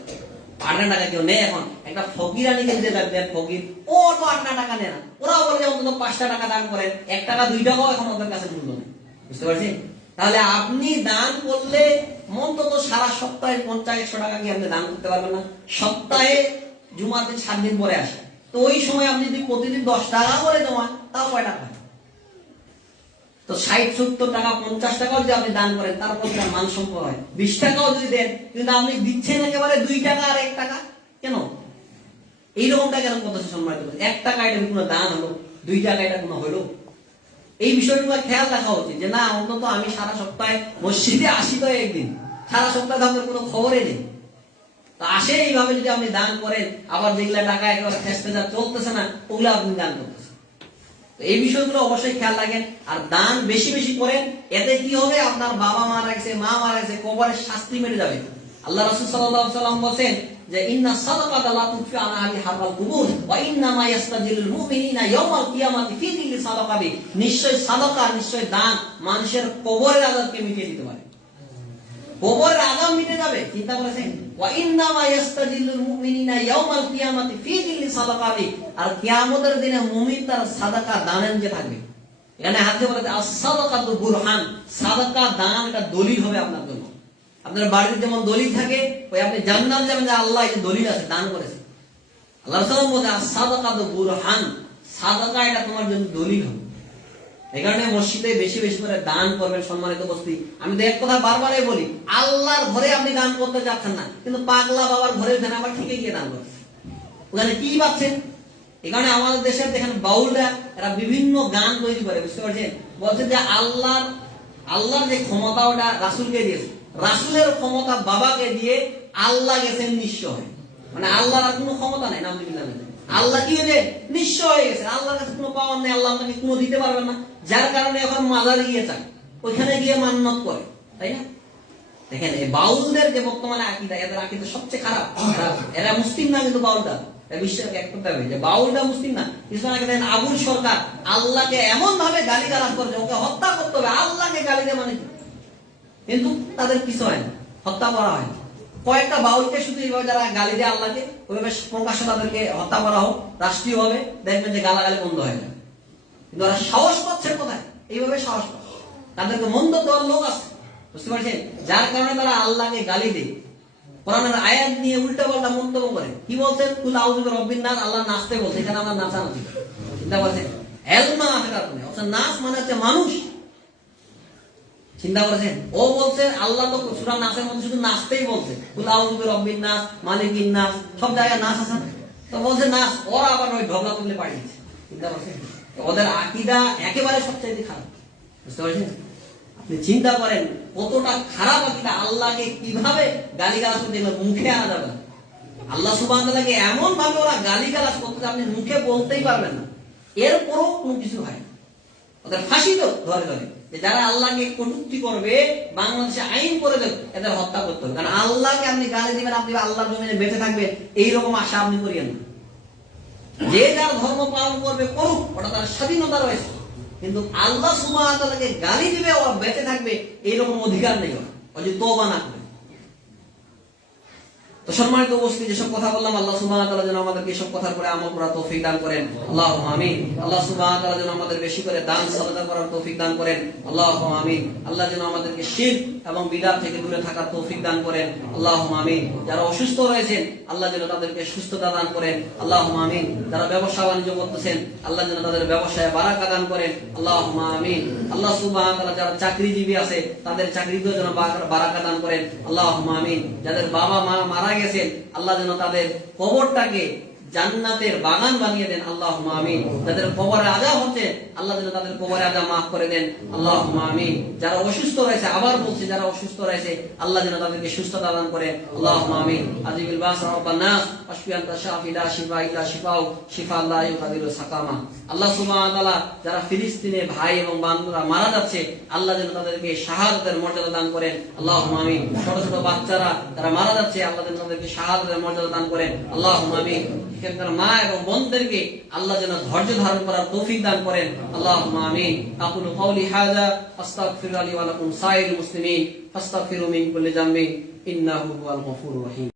8 আনা টাকা কেউ নেই এখন। একটা ফকিরানিকে যে দেন ফকির, ও তো 8 আনা টাকা নেয় না, ওরাও বলে যে অন্তত 5 টাকা দান করেন, 1 টাকা 2 টাকাও এখন ওদের কাছে মূল্য নেই। বুঝতে পারছেন? তাহলে আপনি দান করলে অন্তত সারা সপ্তাহে 50-100 টাকা কি আপনি দান করতে পারবেন না? সপ্তাহে জুমাতে 7 দিন পরে আসে, তো ওই সময় আপনি যদি প্রতিদিন 10 টাকা করে জমান, তাও কয় টাকা? তো 60-70 টাকা 50 টাকাও যদি আপনি দান করেন, তারপর তার মান সম্পদ হয়। 20 টাকাও যদি দেন, কিন্তু আপনি দিচ্ছেন একেবারে 2 টাকা আর 1 টাকা, কেন এইরকমটা কেন করতেছে? সম্মানিত, 1 টাকা এটা কোনো দান হলো, 2 টাকা এটা কোনো হলো? এই বিষয়গুলো খেয়াল রাখা উচিত যে না, অন্তত আমি সারা সপ্তাহে মসজিদে আসি তো একদিন, সারা সপ্তাহে আপনার কোনো খবরই নেই। তো আসে এইভাবে যদি আপনি দান করেন, আবার যেগুলা টাকা একেবারে ফেসতে যা চলতেছে না, ওগুলো আপনি দান করতেছেন। এই বিষয়গুলো অবশ্যই খেয়াল রাখেন, আর দান বেশি বেশি করেন। এতে কি হবে? আপনার বাবা মারা গেছে, মা মারা গেছে, কবরের শাস্তি মেটে যাবে। আল্লাহ রাসূল সাল্লাল্লাহু আলাইহি ওয়াসাল্লাম বলেন যে ইন্না সাদাকাতা লা তুফি আলা আহলি হারাল কুবুর ওয়া ইন্না মা ইয়াস্তাজিলুল মুমিনিনা ইয়াওমাল কিয়ামাতি ফি দিল্লি সাদাকাবি, নিশ্চয় সাদাকা, নিশ্চয় দান মানুষের কবরের আযাবকে মিটিয়ে দিতে পারে, কবরের আযাব মিটে যাবে। চিন্তা করেছেন? ওয়া ইন্না মা ইয়াস্তাজিলুল মুমিনিনা ইয়াওমাল কিয়ামাতি ফি দিল্লি সাদাকাবি, আর কিয়ামতের দিনে মুমিন তার সাদাকা দানের যে থাকবে। এখানে হাদিসে বলা আছে as-সাদাকাতু বুরহান, সাদাকা দান এটা দলিল হবে আপনার জন্য। আপনার বাড়িতে যেমন দলিল থাকে, ওই আপনি জান্নাত যাবেন যে আল্লাহ এই দলিল আছে, দান করেছে। আল্লাহ সাল্লাল্লাহু আলাইহি ওয়াসাল্লাম বলেন as-সাদাকাতু বুরহান, সাদাকা এটা তোমার জন্য দলিল হবে। এই কারণে মসজিদে বেশি বেশি করে দান করবেন। সম্মানিত উপস্থিতি, আমি তো এক কথা বারবারই বলি, আল্লাহর ঘরে আপনি দান করতে যাচ্ছেন না, কিন্তু পাগলা বাবার ঘরে উঠেন আবার ঠিকই গিয়ে দান করছেন, ওখানে কি পাচ্ছেন? এই কারণে আমাদের দেশের দেখেন বাউলরা এরা বিভিন্ন গান তৈরি করে, বুঝতে পারছেন? বলছে যে আল্লাহর যে ক্ষমতা ওটা রাসূলকে দিয়েছে, রাসূলের ক্ষমতা বাবাকে দিয়ে আল্লাহ গেছেন নিঃস্ব হয়ে, মানে আল্লাহর আর কোনো ক্ষমতা নাই। নাউযুবিল্লাহ, আল্লাহ কি হয়েছে? নিঃস্ব হয়ে গেছে, আল্লাহর কাছে কোনো পাওয়ার নেই, আল্লাহ আপনাকে কোনো দিতে পারবেন না। যার কারণে এখন মাজারে গিয়ে চায়, ওইখানে গিয়ে মান্নত করে, তাই না? দেখেন এই বাউলদের যে বর্তমানে আকীদা, এদের আকীদা সবচেয়ে খারাপ। এরা মুসলিম না, কিন্তু বাউলটা বিশ্বাস এক করতে হবে যে বাউলটা মুসলিম না। কিছু আগে দেখেন আবুল সরকার আল্লাহকে এমন ভাবে গালিগালাজ করেছে, ওকে হত্যা করতে হবে, আল্লাহকে গালি দেয় মানে কি? কিন্তু তাদের কিছু হয় না, হত্যা করা হয় না। কয়েকটা বাউলকে শুধু এইভাবে যারা গালি দেয় আল্লাহকে, ওইভাবে প্রকাশ্যে তাদেরকে হত্যা করা হোক রাষ্ট্রীয় ভাবে, দেখবেন যে গালাগালি বন্ধ হয়ে যায়। কিন্তু ওরা সাহস পাচ্ছে কোথায়? এইভাবে সাহস পাচ্ছে, তাদেরকে মন্দ দেওয়ার লোক আছে, বুঝতে পারছেন? যার কারণে তারা আল্লাহকে গালি দেয়, কোরআনের আয়াত নিয়ে উল্টা পাল্টা মন্তব্য করে। কি বলছেন? কুল আউযু বিরাব্বিন নাস, আল্লাহ নাচতে বলছে, এখানে আমরা নাচানাচি। চিন্তা করছেন? এলমা আছে কারণে, অর্থাৎ নাচ মানে হচ্ছে মানুষ। চিন্তা করেছেন? ও বলছে আল্লাহ তো সূরা নাসের মধ্যে শুধু নাচতেই বলছে, কুল আউযু বিরাব্বিন নাস, মালিকিন নাস, সব জায়গায় নাচ আছে। তো তো বলছে না, ওরা আবার ওই ঢবলা তুলে পাঠিয়েছে। চিন্তা করছেন? ওদের আকীদা একেবারে সবচেয়ে খারাপ। বুঝতে পারছেন? আপনি চিন্তা করেন কতটা খারাপ আকীদা। আল্লাহকে কিভাবে গালিগালাজ করতে মুখে আনা যাবে না। আল্লাহ সুবহানাহু ওয়া তাআলাকে এমন ভাবে ওরা গালিগালাজ করতে, আপনি মুখে বলতেই পারবেন না। এরপরও কোনো কিছু হয় না। ওদের ফাঁসি তো ধরে ধরে, যে যারা আল্লাহকে কটূক্তি করবে, বাংলাদেশে আইন করে দেবে এদের হত্যা করতে হবে। কারণ আল্লাহকে আপনি গালি দিবেন, আপনি আল্লাহর জমিনে বেঁচে থাকবেন, এইরকম আশা আপনি করিয়েন না। যে যার ধর্ম পালন করবে করুক, ওটা তার স্বাধীনতা রয়েছে। কিন্তু আল্লাহ সুবহানাহু ওয়া তাআলাকে গালি দিবে ও বেঁচে থাকবে, এইরকম অধিকার নেই ওর। ও যদি তওবা না করে। তো সম্মানিত উপস্থিতি, যেসব কথা বললাম, আল্লাহ সুবহানাহু ওয়া তাআলা যেন আমাদেরকে এসব কথার উপরে আমল করার তৌফিক দান করেন। আল্লাহুম্মা আমিন। আল্লাহ সুবহানাহু ওয়া তাআলা যেন আমাদের বেশি করে দান সাদাকা করার তৌফিক দান করেন। আল্লাহুম্মা আমিন। আল্লাহ যেন আমাদেরকে শিরক এবং বিদআত থেকে দূরে থাকার তৌফিক দান করেন। আল্লাহুম্মা আমিন। যারা অসুস্থ রয়েছেন, আল্লাহ যেন তাদেরকে সুস্থতা দান করেন। আল্লাহুম্মা আমিন। যারা ব্যবসা বাণিজ্য করতেছেন, আল্লাহ যেন তাদের ব্যবসায় বারাকা দান করেন। আল্লাহুম্মা আমিন। আল্লাহ সুবহানাহু ওয়া তাআলা যারা চাকরিজীবী আছে, তাদের চাকরিতেও যেন বারাকা দান করেন। আল্লাহুম্মা আমিন। যাদের বাবা মা মারা গেছেন, আল্লাহ যেন তাদের কবরটাকে জান্নাতের বাগান বানিয়ে দেন। আল্লাহুম্মা আমিন। যাদের কবরে আযাব হচ্ছে, আল্লাহ যেন তাদের কবরে আযাব মাফ করে দেন। আল্লাহুম্মা আমিন। যারা অসুস্থ রয়েছে, আবার বলছি, যারা অসুস্থ রয়েছে, আল্লাহ যেন তাদেরকে সুস্থতা দান করেন। আল্লাহুম্মা আমিন। আজিবিল বাস রাব্বান নাস ওয়াশফি আনতা শাফি লা শিফা ইল্লা শিফাউ শিফা লা ইউগাদিরু সাকামা। আল্লাহ সুবহানাহু ওয়া তাআলা যারা ফিলিস্তিনে ভাই এবং বান্ধবরা মারা যাচ্ছে, আল্লাহ যেন তাদেরকে শাহাদাতের মর্যাদা দান করেন। আল্লাহুম্মা আমিন। ছোট ছোট বাচ্চারা যারা মারা যাচ্ছে, আল্লাহ যেন তাদেরকে শাহাদাতের মর্যাদা দান করেন। আল্লাহুম্মা আমিন। এখানকার মা এবং বোনদেরকে আল্লাহ যেন ধৈর্য ধারণ করার তৌফিক দান করেন। আল্লাহুম্মা আমিন। আকুলু কাওলি হাযা আস্তাগফিরু লি ওয়া লাকুম সাইরিল মুসলিমিন ফাস্তাগফিরু মিন কুল্লি যামবিন ইন্নাহু হুয়াল গফুরুর রহিম।